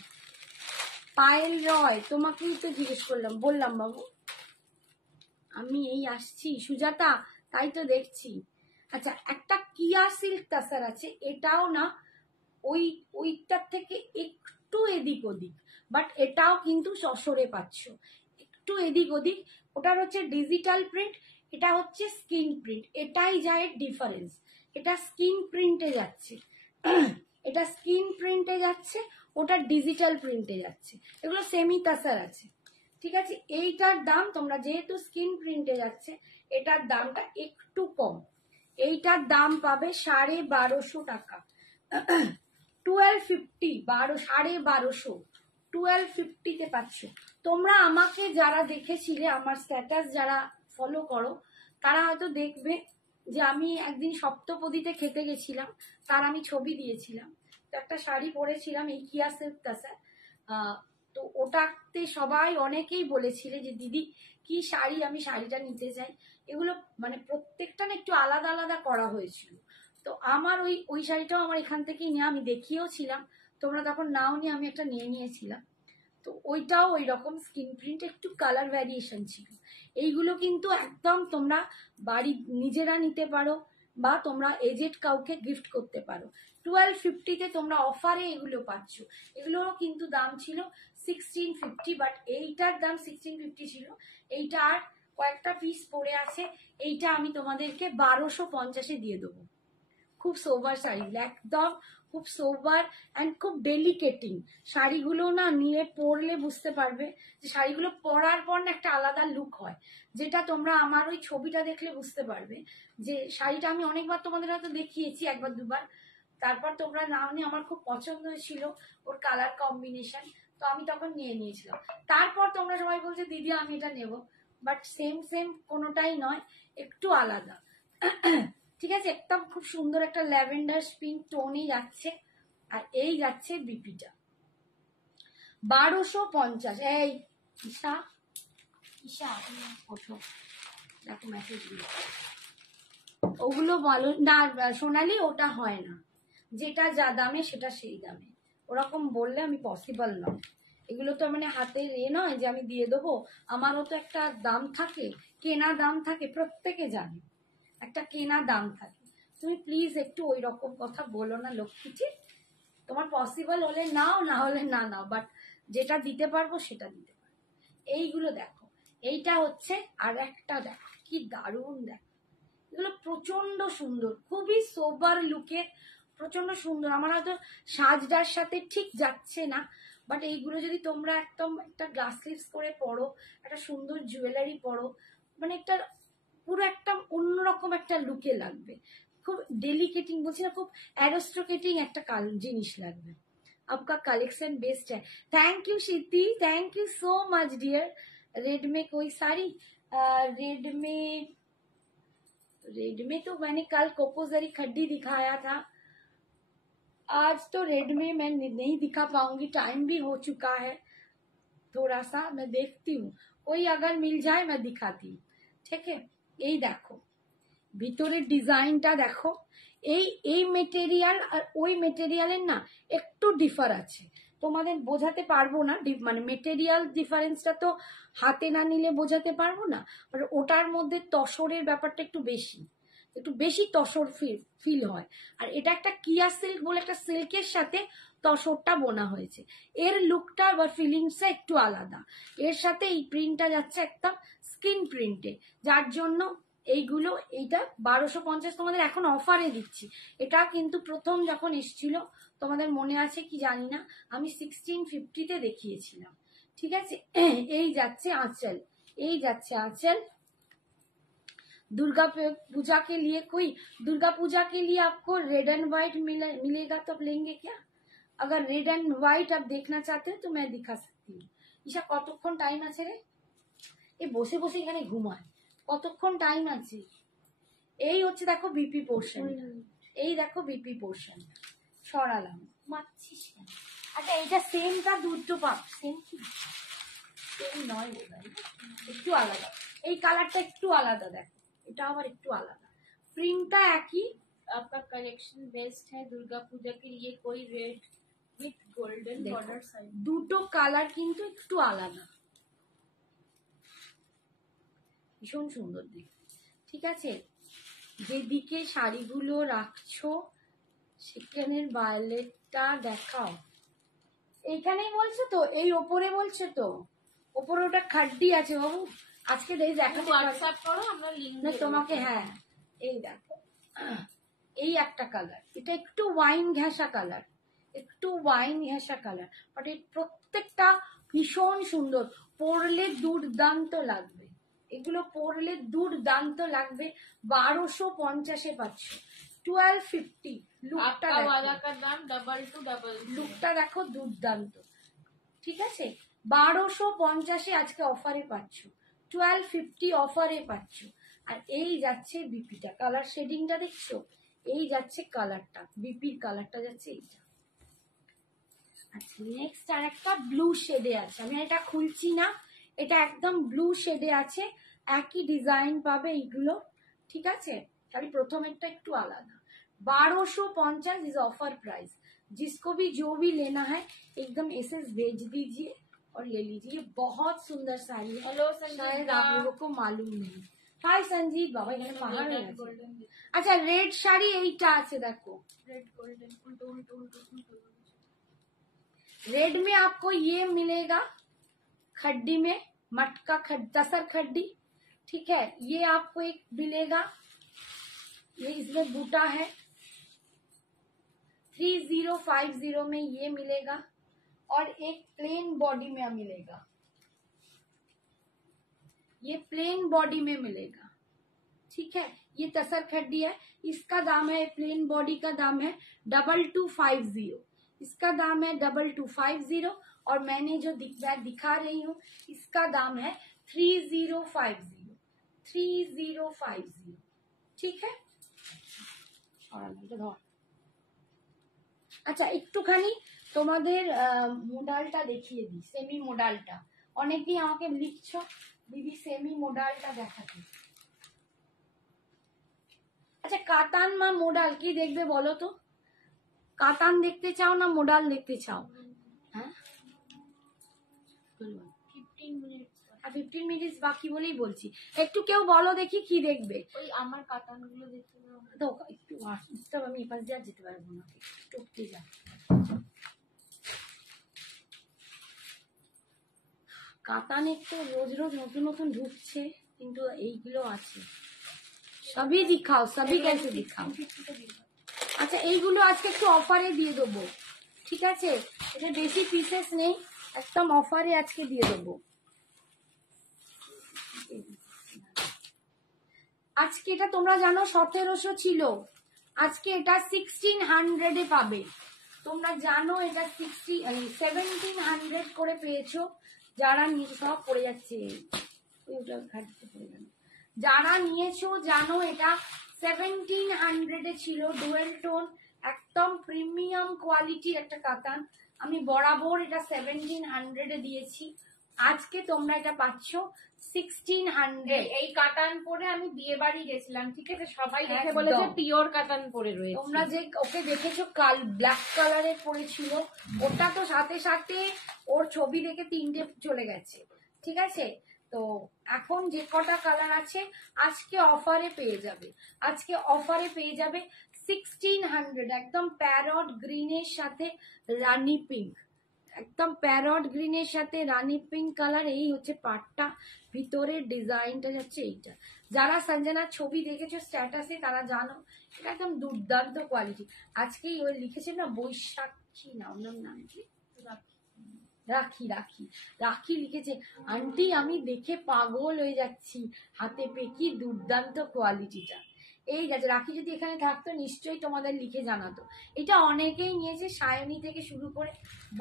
পায়েল রয়, তোমাকেই তো জিজ্ঞেস করলাম, বললাম বাবু আমি এই আসছি, সুজাতা তাই তো দেখছি। আচ্ছা, একটা কিয়া সিল্ক তাসার আছে, এটাও না ওইটার থেকে একটু এদিক ওদিক, বাট এটাও কিন্তু সসরে পাচ্ছ, একটু এদিক ওদিক। ওটার হচ্ছে ডিজিটাল প্রিন্ট, এটা হচ্ছে স্কিন প্রিন্ট, এটাই যায় ডিফারেন্স। এটা স্কিন প্রিন্টে যাচ্ছে, এটা স্কিন প্রিন্টে যাচ্ছে, ওটা ডিজিটাল প্রিন্টে যাচ্ছে, এগুলো সেমি তাসার আছে, ঠিক আছে। এইটার দাম তোমরা যেহেতু স্কিন প্রিন্টে যাচ্ছে, এটার দামটা একটু কম, এইটার দাম পাবে 1250 টাকা, 1250, 1250, 1250-তে পাচ্ছ। তোমরা আমাকে যারা দেখেছিলে, আমার স্ট্যাটাস যারা ফলো করো, তারা হয়তো দেখবে যে আমি একদিন সপ্তপদীতে খেতে গেছিলাম, তার আমি ছবি দিয়েছিলাম, তো একটা শাড়ি পরেছিলাম এই কিয়া সিল্ক তাসার। তো ওটাতে সবাই অনেকেই বলেছিলে যে দিদি কি শাড়ি, আমি শাড়িটা নিতে চাই। এগুলো মানে প্রত্যেকটা না একটু আলাদা আলাদা করা হয়েছিল, তো আমার ওই শাড়িটাও আমার এখান থেকেই নেওয়া, আমি দেখিয়েও ছিলাম, তোমরা তখন নাও নিয়ে আমি একটা নিয়ে নিয়েছিলাম। তো ওইটাও ওই রকম স্কিন প্রিন্ট, একটু কালার ভ্যারিয়েশন ছিল। এইগুলো কিন্তু একদম তোমরা বাড়ি নিজেরা নিতে পারো বা তোমরা এজেড কাউকে গিফট করতে পারো। 1250-তে তোমরা অফারে এগুলো পাচ্ছ। এগুলোরও কিন্তু দাম ছিল 1650, বাট এইটার দাম 1650 ছিল। এইটা আর কয়েকটা পিস পড়ে আছে, এইটা আমি তোমাদেরকে 1250-এ দিয়ে দেবো। খুব সোবার শাড়িগুলো, একদম খুব সোবার অ্যান্ড খুব ডেলিকেটিং শাড়িগুলো না, নিয়ে পরলে বুঝতে পারবে যে শাড়িগুলো পরার পর না একটা আলাদা লুক হয়, যেটা তোমরা আমার ওই ছবিটা দেখলে বুঝতে পারবে যে শাড়িটা আমি অনেকবার তোমাদের হয়তো দেখিয়েছি, একবার দুবার, তারপর তোমরা নাও নিয়ে আমার খুব পছন্দ হয়েছিল ওর কালার কম্বিনেশন, তো আমি তখন নিয়ে নিয়েছিলাম। তারপর তোমরা সবাই বলছে দিদি আমি এটা নেব, বাট সেম কোনোটাই নয়, একটু আলাদা। ঠিক আছে, একদম খুব সুন্দর একটা ল্যাভেন্ডার পিঙ্ক টোনই যাচ্ছে। আর এই যাচ্ছে বিপিটা 1250। এই ঈশা ওঠো, দেখো মেসেজ গুলো, ওগুলো বলো না সোনালি, ওটা হয় না, যেটা যা দামে সেটা সেই দামে, ওরকম বললে আমি পসিবল নয়। এগুলো তো মানে হাতে নয় যে আমি দিয়ে দেবো, আমারও তো একটা দাম থাকে, কেনা দাম থাকে, প্রত্যেকে জানে একটা কেনা দাম থাকে। তুমি প্লিজ একটু ওই রকম কথা বলো না লক্ষ্মীটি, তোমার পসিবল হলে নাও, না হলে না নাও, বাট যেটা দিতে পারবো সেটা দিতে পারবো। এইগুলো দেখো, এইটা হচ্ছে আর একটা দেখো কি দারুণ, দেখো এগুলো প্রচন্ড সুন্দর, খুবই সোবার লুকের, প্রচন্ড সুন্দর। আমার হয়তো সাজটার সাথে ঠিক যাচ্ছে না, বাট এইগুলো যদি তোমরা একদম একটা গ্লাস স্লিভস করে পরো, একটা সুন্দর জুয়েলারি পরো, মানে একটা পুরো একটা অন্যরকম একটা লুকে লাগবে, খুব ডেলিকেটিং বলছি না, খুব অ্যারোস্ট্রোকেটিং একটা জিনিস লাগবে। आपका कलेक्शन बेस्ट है। Thank you Shiti, thank you so much dear. Red में कोई साड़ी, रेड में तो मैंने कल कोकोजरी खड्डी दिखाया था, आज तो रेड में मैं नहीं दिखा पाऊंगी, टाइम भी हो चुका है थोड़ा सा, मैं देखती हूँ कोई अगर मिल जाए मैं दिखाती हूँ, ठीक है। এই দেখো ভিতরের ডিজাইনটা দেখো, এই মেটেরিয়াল আর ওই মেটেরিয়ালের না একটু ডিফার আছে, তোমাদের বোঝাতে পারবো না, মানে মেটেরিয়াল ডিফারেন্সটা তো হাতে না নিলে বোঝাতে পারবো না, আর ওটার মধ্যে তসরের ব্যাপারটা একটু বেশি তসর ফিল হয়। আর এটা একটা কিয়া সিল্ক বলে একটা সিল্কের সাথে তসরটা বোনা হয়েছে, এর লুকটা বা ফিলিংসটা একটু আলাদা, এর সাথে এই প্রিন্টটা যাচ্ছে একদম স্কিন প্রিন্টে, যার জন্য এইগুলো, এইটা 1250 তোমাদের এখন অফারে দিচ্ছি। এটা কিন্তু প্রথম যখন এসছিল তোমাদের মনে আছে কি জানি না, আমি 1650-তে দেখিয়েছিলাম, ঠিক আছে। এই যাচ্ছে आंचल, এই যাচ্ছে आंचल। दुर्गा पूजा के लिए दुर्गा पूजा के लिए आपको रेड एंड व्हाइट मिलेगा तो आप लेंगे क्या? अगर रेड एंड व्हाइट आप देखना चाहते हैं तो मैं दिखा सकती हूँ। ঈশা কতক্ষণ টাইম আছে রে, এ বসে বসে এখানে ঘুমায়, কতক্ষণ টাইম আছে? এই হচ্ছে দেখো বিপি পোর্শন, এই দেখো বিপি পোর্শন সরালাম, মারছিস কেন? আচ্ছা এইটা সেমটা দুটো পাপ, সেম কি সেম নয়, একটু আলাদা, এই কালারটা একটু আলাদা, দেখো এটা আবার একটু আলাদা, প্রিন্টটা একই। आपका कलेक्शन बेस्ट है, दुर्गा पूजा के लिए कोई red with golden border side, দুটো কালার কিন্তু একটু আলাদা, ভীষণ সুন্দর দেখতে, ঠিক আছে। যেদিকে শাড়িগুলো রাখছো সেখানের ভায়োলেটটা দেখাও, এইখানেই বলছো তো, এই ওপরে বলছো তো, ওপরে ওটা খাড্ডি আছে বাবু, আজকে দেখাতে হোয়াটসঅ্যাপ করো, আমরা লিংক না তোমাকে, হ্যাঁ এই দেখো, এই একটা কালার, এটা একটু ওয়াইন ঘেঁষা কালার, একটু ওয়াইন ঘেঁষা কালার, বাট এই প্রত্যেকটা ভীষণ সুন্দর, পরলে দুর্দান্ত লাগবে, এগুলো পরলে দুর্দান্ত লাগবে। 1250-এ পাচ্ছ, 1250। লুকটা লুকটা দেখো দুর্দান্ত, ঠিক আছে। 1250-এ আজকে অফারে পাচ্ছ, 1250 অফারে পাচ্ছ। আর এই যাচ্ছে বিপিটা, কালার শেডিংটা দেখছো, এই যাচ্ছে কালারটা, বিপির কালারটা যাচ্ছে এইটা। আচ্ছা নেক্সট আর একটা ব্লু শেডে আছে, আমি এটা খুলছি না, এটা একদম ব্লু শেডে আছে, একই ডিজাইন পাবে এইগুলো, ঠিক আছে, খালি প্রথমেরটা একটু আলাদা। 1250 इज ऑफर प्राइस। जिसको भी जो भी लेना है एकदम एसएस भेज दीजिए और ले लीजिए। ये बहुत सुंदर साड़ी है। हेलो शायद आप लोगों को मालूम नहीं। हाय संजीव बाबा, এখানে পাহাড় হয়ে আছে। আচ্ছা রেড শাড়ি এইটা আছে দেখো, रेड गोल्डन उल्टो उल्टो उल्टो उल्टो। रेड में आपको ये मिलेगा खड्डी में, मटका तसर खड्डी, ठीक है। ये आपको एक मिलेगा, ये इसमें बूटा है। 3050 में ये मिलेगा और एक प्लेन बॉडी में मिलेगा, ये प्लेन बॉडी में मिलेगा, ठीक है। ये तसर खड्डी है, इसका दाम है, प्लेन बॉडी का दाम है 2250, इसका दाम है 2250 और मैंने जो दिखा रही हूँ इसका दाम है 3050, ठीक है। আচ্ছা একটুখানি তোমাদের মোডালটা দেখিয়ে দিই, সেমি মোডালটা। অনেকেই আমাকে লিখছো দিদি সেমি মোডালটা দেখাতে। আচ্ছা কাতান মা মোডাল কি দেখবে বলো তো? কাতান দেখতে চাও না মোডাল দেখতে চাও? হ্যাঁ 15 মিনিট বাকি বলেই বলছি। একটু কেউ বলো দেখি কি দেখবে। ওই আমার কাটানগুলো দেখতে দাও। দেখো একটু আসতে, আমি এপাশ দিয়ে যেতে পারবো না, টপকে যা। কাতানে তো রোজ রোজ নতুন নতুন ঢুকছে, কিন্তু এইগুলো আছে। সবই দিখাও, সবই कैसे দিখাও। আচ্ছা এইগুলো আজকে একটু অফারে দিয়ে দেবো, ঠিক আছে। এটা বেশি পিসেস নেই, একদম অফারে আজকে দিয়ে দেবো। আজকে এটা তোমরা জানো 1700 ছিল, আজকে এটা 1600 পাবে। তোমরা জানো এটা 1700 করে পেয়েছো। যারা সব পড়ে যাচ্ছে, ওইটা ঘাটতে পড়ে গেল। যারা নিয়েছো জানো এটা 1700 ছিল, ডুয়েল টোন, একদম প্রিমিয়াম কোয়ালিটির একটা কাতান। আমি বরাবর এটা 1700 দিয়েছি, আজকে তোমরা এটা পাচ্ছ 1600। এই কাটান পরে আমি বিয়ে বাড়ি গেছিলাম, ঠিক আছে, সবাই দেখে একদম। বলেছে পিওর কাটান পরে রয়েছে। তোমরা যে ওকে দেখেছো ব্ল্যাক কালারের পরেছিল, ওটা তো সাথে সাথে ওর ছবি দেখে 3টে চলে গেছে, ঠিক আছে। তো এখন যে কটা কালার আছে আজকে অফারে পেয়ে যাবে, আজকে অফারে পেয়ে যাবে 1600। একদম প্যারট গ্রিনের সাথে রানী পিঙ্ক, একদম প্যারট গ্রিনের সাথে রানী পিঙ্ক কালার। এই হচ্ছে পাটটা, ভিতরের ডিজাইনটা যাচ্ছে এইটা। যারা সঞ্জনার ছবি দেখেছো স্ট্যাটাসে তারা জানো এটা একদম দুর্দান্ত কোয়ালিটি। আজকেই ওই লিখেছে না বৈশাখী, না ওনার নাম কি, রাখি রাখি রাখি লিখেছে। আন্টি আমি দেখে পাগল হয়ে যাচ্ছি, হাতে পেয়ে কি দুর্দান্ত কোয়ালিটিটা। এই গেছে রাখি, যদি এখানে থাকতো নিশ্চয়ই তোমাদের লিখে জানাতো। এটা অনেকেই নিয়েছে, সায়নী থেকে শুরু করে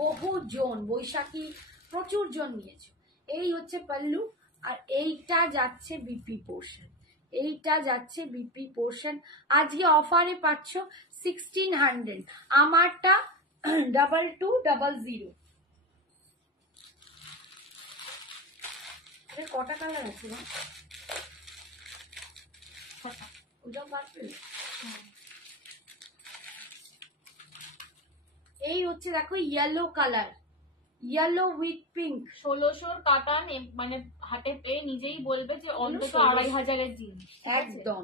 বহু জন, বৈশাখী প্রচুর জন নিয়েছে। এই হচ্ছে পাল্লু, আর এইটা যাচ্ছে বিপি পোর্শন, এইটা যাচ্ছে বিপি পোর্শন। আজকে অফারে পাচ্ছ 1600, আমারটা 2200। কটা কালার আছে না, ওটাও পারবে। এই হচ্ছে দেখো yellow colour, yellow with pink. 1600 কাটান, মানে হাটে পেয়ে নিজেই বলবে যে অন্তত 2500 জিনিস। একদম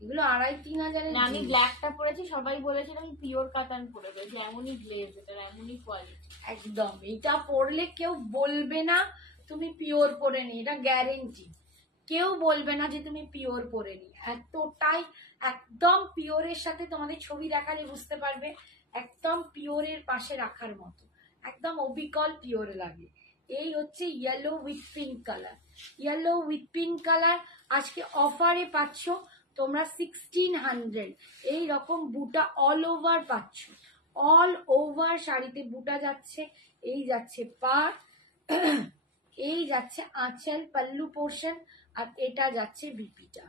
এগুলো 2500-3000। আমি ব্ল্যাকটা পরেছি, সবাই বলেছিল আমি পিওর কাটান পরে রয়েছে, এমনই গ্লেজ, এটা এমনই কোয়ালিটি। একদম এটা পরলে কেউ বলবে না তুমি পিওর পরে নি, এটা গ্যারেন্টি। কেউ বলবে না যে তুমি পিওর পরে নি, এতটাই একদম পিওরের সাথে তোমাদের ছবি দেখালে বুঝতে পারবে, একদম পিওরের পাশে রাখার মতো, একদম অবিকল পিওর লাগে। এই হচ্ছে yellow with pink colour, yellow with pink colour আজকে অফারে পাচ্ছ তোমরা 1600। এই রকম বুটা অল ওভার পাচ্ছ, অল ওভার শাড়িতে বুটা যাচ্ছে। এই যাচ্ছে পাড়, এই যাচ্ছে আঁচল পাল্লু পোর্শন, আর এটা যাচ্ছে বিপিটা।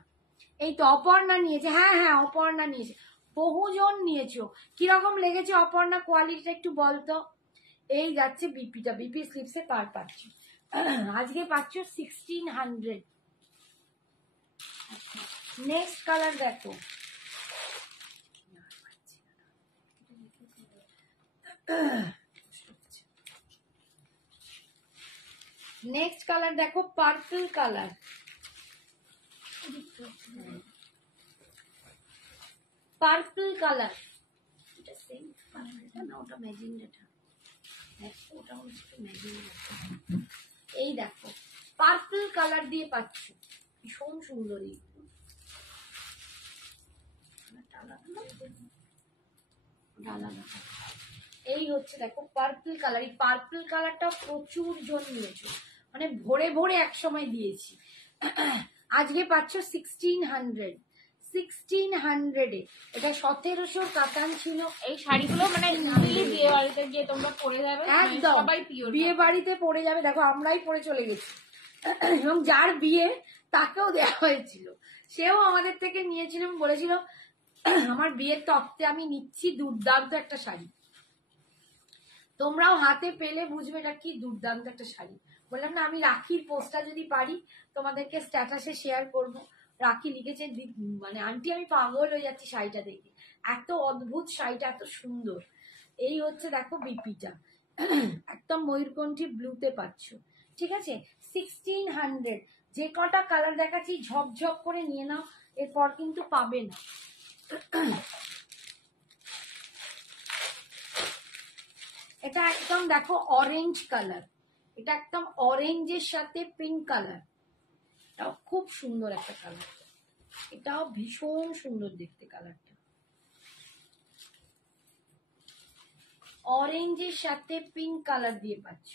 এই তো অপর্ণা নিয়েছে, হ্যাঁ হ্যাঁ অপর্ণা নিয়েছে, বহুজন নিয়েছো। কিরকম লেগেছে অপর্ণা কোয়ালিটিটা একটু বলতো। এই যাচ্ছে বিপিটা, বিপি স্লিপসে পার পাচ্ছ, আজকে পাচ্ছ 1600। নেক্সট কালার দেখো, নেক্সট কালার দেখো পার্পল কালার, পার্পল কালার, এটা সেম কালারটা না, ওটা ম্যাজেন্ডাটা, দেখো ওটা হচ্ছে ম্যাজেন্ডাটা। এই দেখো পার্পল কালার দিয়ে পাচ্ছ, ভীষণ সুন্দর। এই হচ্ছে দেখো পার্পল কালার, এই পার্পল কালারটা প্রচুর জন নিয়েছো, মানে ভরে ভরে এক সময় দিয়েছি। আজকে পাচ্ছ 1600, 1600-এ। এটা 1700 কাতান ছিল। এই শাড়িগুলো মানে বিয়ে বাড়িতে গিয়ে তোমরা পরে যাবে, একদম সবাই পিওর বিয়ে বাড়িতে পরে যাবে। দেখো আমরাই পরে চলে গেছি, এবং যার বিয়ে তাকেও দেওয়া হয়েছিল, সেও আমাদের থেকে নিয়েছিল, বলেছিল আমার বিয়ের তপ্তে আমি নিচ্ছি দুর্দান্ত একটা শাড়ি। তোমরাও হাতে পেলে বুঝবে এটা কি দুর্দান্ত একটা শাড়ি। বললাম না আমি রাখির পোস্টটা যদি পারি তোমাদেরকে স্ট্যাটাসে শেয়ার করব। রাখি লিখেছে মানে আন্টি আমি পাগল হয়ে যাচ্ছি শাড়িটা দেখে, এত অদ্ভুত শাড়িটা, এত সুন্দর। এই হচ্ছে দেখো বিপিটা, একদম ময়ূরকণ্ঠী ব্লুতে পাচ্ছ, ঠিক আছে। 1600, যে কটা কালার দেখাচ্ছি ঝকঝক করে নিয়ে নাও, এরপর কিন্তু পাবে না। এটা একদম দেখো অরেঞ্জ কালার, এটা একদম অরেঞ্জের সাথে পিঙ্ক কালার, এটাও খুব সুন্দর একটা কালার, এটাও ভীষণ সুন্দর দেখতে কালারটা, অরেঞ্জের সাথে পিঙ্ক কালার দিয়ে পাচ্ছ,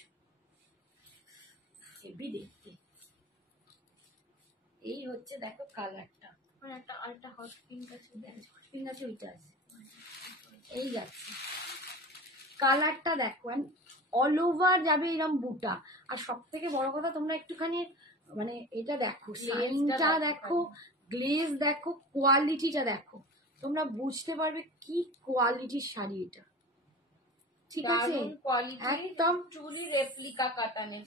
হেভি দেখতে। এই হচ্ছে দেখো কালারটা, একটা হট পিঙ্ক আছে, পিঙ্ক আছে, ওইটা আছে, এই যাচ্ছে কালারটা দেখো, অল ওভার যাবে এরকম বুটা। আর সব থেকে বড় কথা তোমরা একটুখানি মানে এটা দেখো, সাইনটা দেখো, গ্লেজ দেখো, কোয়ালিটিটা দেখো, তোমরা বুঝতে পারবে কি কোয়ালিটির শাড়ি এটা, ঠিক আছে। একদম চুরি রেপ্লিকা কাটানে,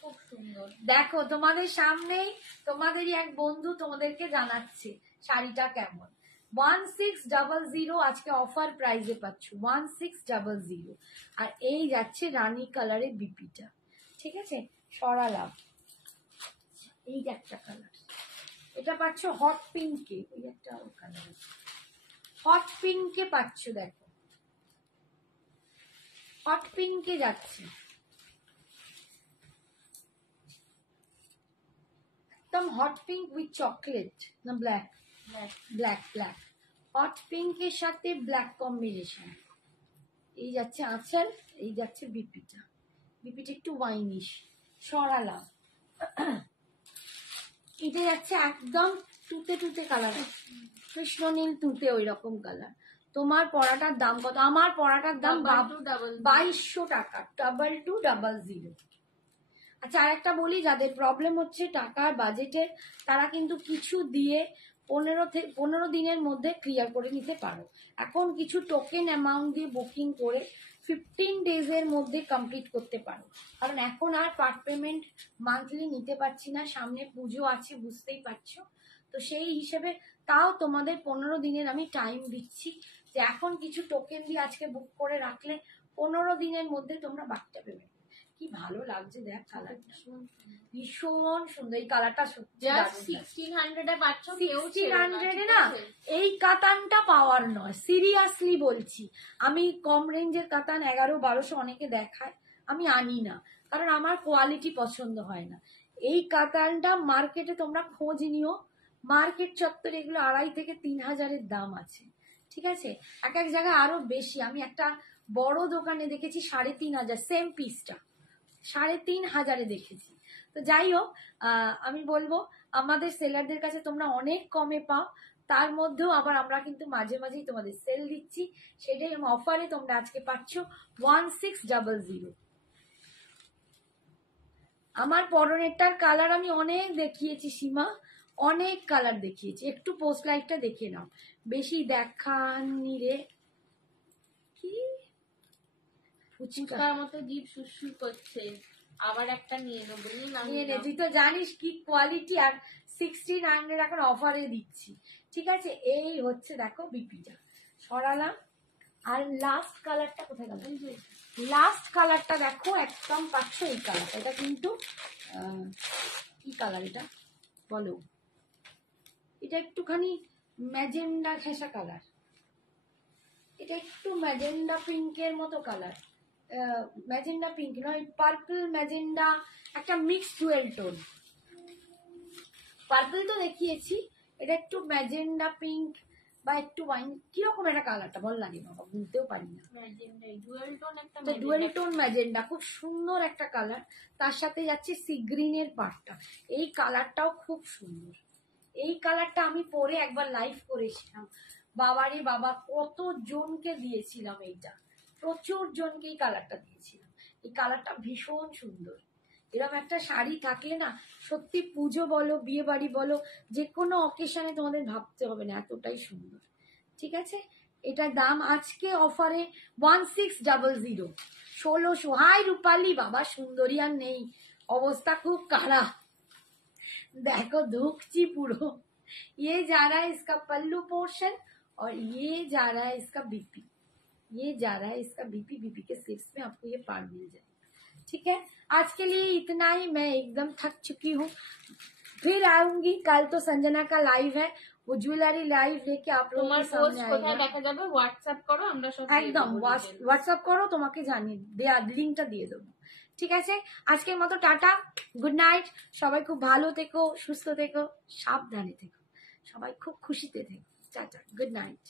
খুব সুন্দর। দেখো তোমাদের সামনেই তোমাদেরই এক বন্ধু তোমাদেরকে জানাচ্ছে শাড়িটা কেমন। 1600 আজকে অফার প্রাইসে পাচ্ছ, 1600। আর এই যাচ্ছে রানী কালারের বিপিটা, ঠিক আছে, সরালাম। এই যে একটা কালার, এটা পাচ্ছ হট পিঙ্কে, ওই একটা কালার হট পিঙ্কে পাচ্ছ, দেখো হট পিঙ্কে যাচ্ছে, একদম হট পিঙ্ক উইথ চকলেট না ব্ল্যাক, ব্ল্যাক ব্ল্যাক, হট পিঙ্কের সাথে ব্ল্যাক কম্বিনেশন। এই যাচ্ছে আঁচল, এই যাচ্ছে বিপিটা, বিপিটা একটু ওয়াইনিশ, সরালাম। এটা যাচ্ছে একদম তুতে তুতে কালার, কৃষ্ণ নীল তুতে, ওই রকম কালার। তোমার পরাটার দাম কত? আমার পরাটার দাম 2200 টাকা, 2200। আচ্ছা আর একটা বলি, যাদের প্রবলেম হচ্ছে টাকার বাজেটের, তারা কিন্তু কিছু দিয়ে 15 দিনের মধ্যে ক্লিয়ার করে নিতে পারো। এখন কিছু টোকেন অ্যামাউন্ট দিয়ে বুকিং করে 15 ডেজের মধ্যে কমপ্লিট করতে পারো, কারণ এখন আর পার্ট পেমেন্ট মান্থলি নিতে পারছি না, সামনে পুজো আছে বুঝতেই পারছো। তো সেই হিসেবে তাও তোমাদের 15 দিনের আমি টাইম দিচ্ছি, যে এখন কিছু টোকেন দিয়ে আজকে বুক করে রাখলে 15 দিনের মধ্যে তোমরা বাকিটা পেমেন্ট। কি ভালো লাগছে দেখ কালারটা, ভীষণ সুন্দর এই কালারটা, সত্যি 1600 পাচ্ছ, 1600 না, এই কাতানটা পাওয়ার নয়, সিরিয়াসলি বলছি। আমি কম রেঞ্জের কাতান 1100-1200 অনেকে দেখায়, আমি আনি না, কারণ আমার কোয়ালিটি পছন্দ হয় না। এই কাতানটা মার্কেটে তোমরা খোঁজ নিও, মার্কেট চত্বরে এগুলো 2500 থেকে 3000 দাম আছে, ঠিক আছে। এক এক জায়গায় আরো বেশি। আমি একটা বড় দোকানে দেখেছি 3500, সেম পিসটা 3500 দেখেছি। তো যাই হোক, আমি বলবো আমাদের সেলারদের কাছে তোমরা অনেক কমে পাও, তার মধ্যেও আবার আমরা কিন্তু মাঝে মাঝেই তোমাদের সেল দিচ্ছি, সেটাই অফারে তোমরা আজকে পাচ্ছ 1600। আমার পরনেরটার কালার আমি অনেক দেখিয়েছি সীমা, অনেক কালার দেখিয়েছি, একটু পোস্ট লাইটটা দেখে নাও, বেশি দেখানি রে। কি ফুচকার মতো জিভ সুসু করছে, আবার একটা নিয়ে নেবো। নিয়ে নে, তুই তো জানিস কি কোয়ালিটি। আর 1600 এখন অফারে দিচ্ছি, ঠিক আছে। এই হচ্ছে দেখো বিপিটা, সরালাম। আর লাস্ট কালারটা কোথায় গেল? লাস্ট কালারটা দেখো, একদম পাচ্ছ এই কালারটা। এটা কিন্তু কি কালার এটা বলো? এটা একটুখানি ম্যাজেন্ডা ঘেঁষা কালার, এটা একটু ম্যাজেন্ডা পিঙ্কের মতো কালার, ম্যাজেন্ডা পিঙ্ক নয়, পার্পল ম্যাজেন্ডা, একটা মিক্স ডুয়েল টোন। পার্পল তো দেখিয়েছি, এটা একটু ম্যাজেন্ডা পিঙ্ক বা একটু ওয়াইন, কিরকম একটা কালারটা বল লাগে বাবা, বুঝতেও পারি না। ডুয়েল টোন ম্যাজেন্ডা, খুব সুন্দর একটা কালার। তার সাথে যাচ্ছে সি গ্রিনের পার্টটা। এই কালারটাও খুব সুন্দর। এই কালারটা আমি পরে একবার লাইভ করেছিলাম, বাবারে বাবা কত জনকে দিয়েছিলাম। এইটা প্রচুর জনকে এই কালারটা দিয়েছিলাম। এই কালারটা ভীষণ সুন্দর। এরকম একটা শাড়ি থাকলে না সত্যি পুজো বলো, বিয়ে বাড়ি বলো, যে কোনো অকেশনে তোমাদের ভাবতে হবে না, এতটাই সুন্দর। ঠিক আছে, এটার দাম আজকে অফারে 1600, 1600। হাই রূপালী, বাবা সুন্দরী আর নেই, অবস্থা খুব খারাপ। देखो धुकची पूरो। ये जा रहा है इसका पल्लू पोर्शन और ये जा रहा है इसका बीपी, ये जा रहा है इसका बीपी। बीपी के स्लीव्स में आपको ये पार्ट मिल जाएगा। ठीक है, आज के लिए इतना ही। मैं एकदम थक चुकी हूँ, फिर आऊंगी कल। तो संजना का लाइव है, वो ज्वेलरी लाइव लेके आप लोगों के सामने आएगा। দেখা যাবে হোয়াটসঅ্যাপ করো, আমরা সব একদম হোয়াটসঅ্যাপ করো, তোমাকে জানিয়ে লিঙ্কটা দিয়ে দেবো। ঠিক আছে, আজকের মতো টাটা, গুড নাইট। সবাই খুব ভালো থেকো, সুস্থ থেকো, সাবধানে থেকো, সবাই খুব খুশিতে থেকো। Tata, good night.